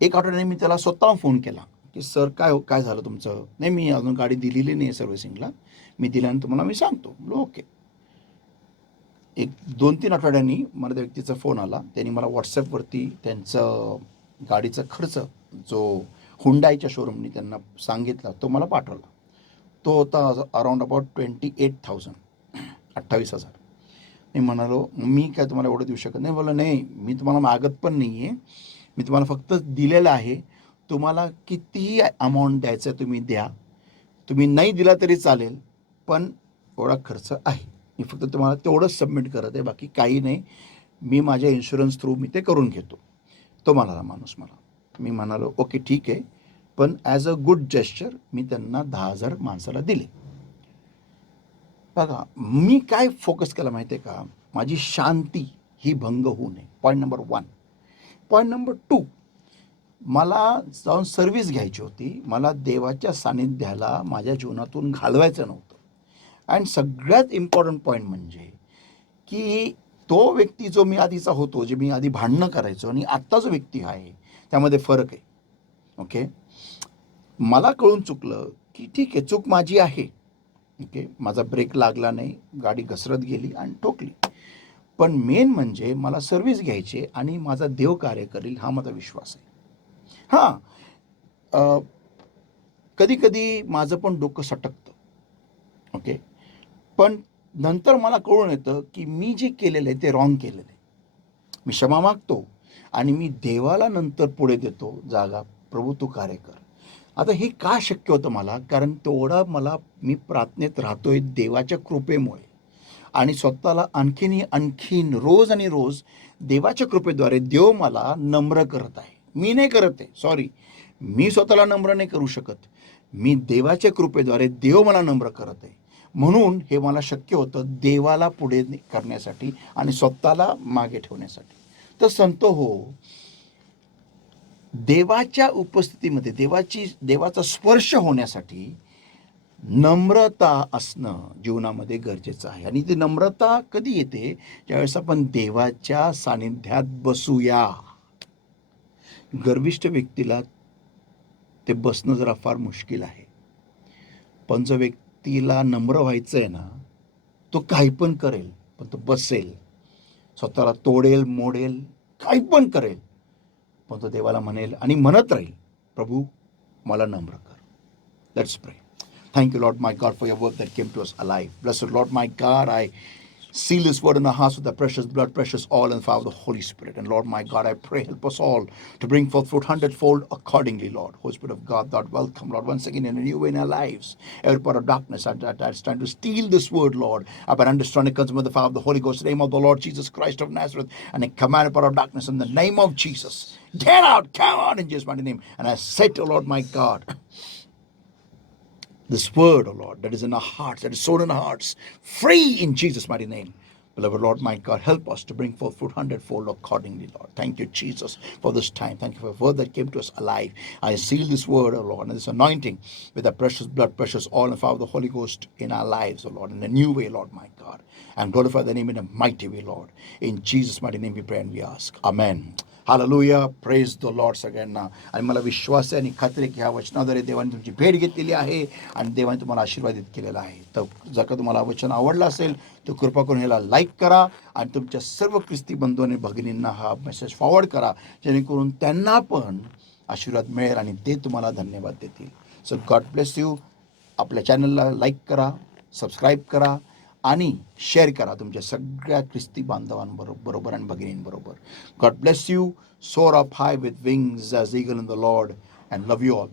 एक आठवड्याने मी त्याला स्वतः फोन केला की सर काय झालं तुमचं? नाही, मी अजून गाडी दिलेली नाही आहे सर्व्हिसिंगला, मी दिल्यानंतर तुम्हाला मी सांगतो. ओके. एक 2-3 आठवड्यांनी मला त्या व्यक्तीचा फोन आला. त्यांनी मला व्हॉट्सॲपवरती त्यांचं गाडीचा खर्च जो हुंडाईच्या शोरूमनी त्यांना सांगितला तो मला पाठवला. तो होता अराउंड अबाउट 28,000, 28,000. मी म्हणालो, मी काय तुम्हाला एवढं देऊ शकत नाही. बोलला, नाही, मी तुम्हाला मागत पण नाही आहे, मी तुम्हाला फक्त दिलेलं आहे. तुम्हाला कितीही अमाऊंट द्यायचं आहे तुम्ही द्या, तुम्ही नाही दिला तरी चालेल, पण एवढा खर्च आहे. मी फक्त तुम्हाला तेवढंच सबमिट करत आहे, बाकी काही नाही. मी माझ्या इन्शुरन्स थ्रू मी ते करून घेतो. तो म्हणाला माणूस मला. मी म्हणालो, ओके ठीक आहे, पण ॲज अ गुड जेस्चर मी त्यांना 10,000 माणसाला दिले. बघा, मी काय फोकस केला माहिती आहे का? माझी शांती ही भंग होऊ नये. Point number 1. पॉईंट नंबर 2, मला जाऊन सर्व्हिस घ्यायची होती. मला देवाच्या सानिध्याला माझ्या जीवनातून घालवायचं नव्हतं. आणि सगळ्यात इम्पॉर्टंट पॉईंट म्हणजे की तो व्यक्ती जो मी आधीचा होतो, जे मी आधी भांडणं करायचो, आणि आत्ता जो व्यक्ती आहे त्यामध्ये फरक आहे. ओके. मला कळून चुकलं की ठीक आहे, चूक माझी आहे. ओके, माझा ब्रेक लागला नाही, गाडी घसरत गेली आणि ठोकली. पण मेन म्हणजे मला सर्व्हिस घ्यायची आणि माझा देव कार्य करेल हा माझा विश्वास आहे. हां, कधी कधी माझं पण डोकं सटकतं. ओके, पण नंतर मला कळून येतं की मी जे केलेलं आहे ते रॉंग केलेलं आहे. मी क्षमा मागतो आणि मी देवाला नंतर पुढे देतो जागा, प्रभू तू कार्य कर. आता हे का शक्य होतं मला? कारण तेवढा मी प्रार्थनेत राहतोय देवाच्या कृपेमुळे, आणि स्वतःला आणखीन रोज आणि रोज देवाच्या कृपेद्वारे देव मला नम्र करत आहे. मी नाही करत आहे, सॉरी, मी स्वतःला नम्र नाही करू शकत. मी देवाच्या कृपेद्वारे देव मला नम्र करत आहे. म्हणून हे मला शक्य होतं देवाला पुढे करण्यासाठी आणि स्वतःला मागे ठेवण्यासाठी. तर संत हो, देवाच्या उपस्थितीमध्ये देवाचा स्पर्श होण्यासाठी नम्रता असणं जीवनामध्ये गरजेचं आहे. आणि ती नम्रता कधी येते? ज्यावेळेस आपण देवाच्या सानिध्यात बसूया. गर्विष्ठ व्यक्तीला ते बसणं जरा फार मुश्किल आहे. पण जो व्यक्तीला नम्र व्हायचं आहे ना, तो काही पण करेल, पण तो बसेल, स्वतःला तोडेल, मोडेल, काही पण करेल, पण तो देवाला म्हणेल आणि म्हणत राहील, प्रभू मला नम्र कर. लेट्स प्रे. Thank you, Lord my God, for your word that came to us alive. Blessed Lord my God, I seal this word in our hearts with the precious blood, precious oil, and fire of the Holy Spirit. And Lord my God, I pray, help us all to bring forth fruit 100-fold accordingly, Lord. Holy Spirit of God, Lord, welcome, Lord, once again in a new way in our lives. Every part of darkness that's trying to steal this word, Lord, I but understand it comes with the fire of the Holy Ghost, in the name of the Lord Jesus Christ of Nazareth, and I command a part of darkness in the name of Jesus. Get out, come out in Jesus' mighty name. And I said to Lord my God, this word, oh Lord, that is in our hearts, that is sown in our hearts, free in Jesus' mighty name. Beloved Lord, my God, help us to bring forth fruit 100-fold accordingly, Lord. Thank you, Jesus, for this time. Thank you for the word that came to us alive. I seal this word, oh Lord, and this anointing with the precious blood, precious oil, and fire of the Holy Ghost in our lives, oh Lord, in a new way, Lord, my God. And glorify the name in a mighty way, Lord. In Jesus' mighty name we pray and we ask. Amen. Hallelujah, praise the Lord सगळ्यांना. आणि मला विश्वास आहे आणि खात्री आहे की ह्या वचनाद्वारे देवाने तुमची भेट घेतलेली आहे आणि देवाने तुम्हाला आशीर्वादित केलेला आहे. तर जर का तुम्हाला वचन आवडलं असेल तर कृपा करून ह्याला लाईक करा आणि तुमच्या सर्व ख्रिस्ती बंधू आणि भगिनींना हा मेसेज फॉरवर्ड करा, जेणेकरून त्यांना पण आशीर्वाद मिळेल आणि ते तुम्हाला धन्यवाद देतील. So God bless you. आपल्या चॅनलला लाईक करा, सबस्क्राईब करा आणि शेअर करा तुमच्या सगळ्या ख्रिस्ती बांधवांबरोबर आणि भगिनींबरोबर. God bless you. Soar up high with wings as eagle in the lord, and love you all.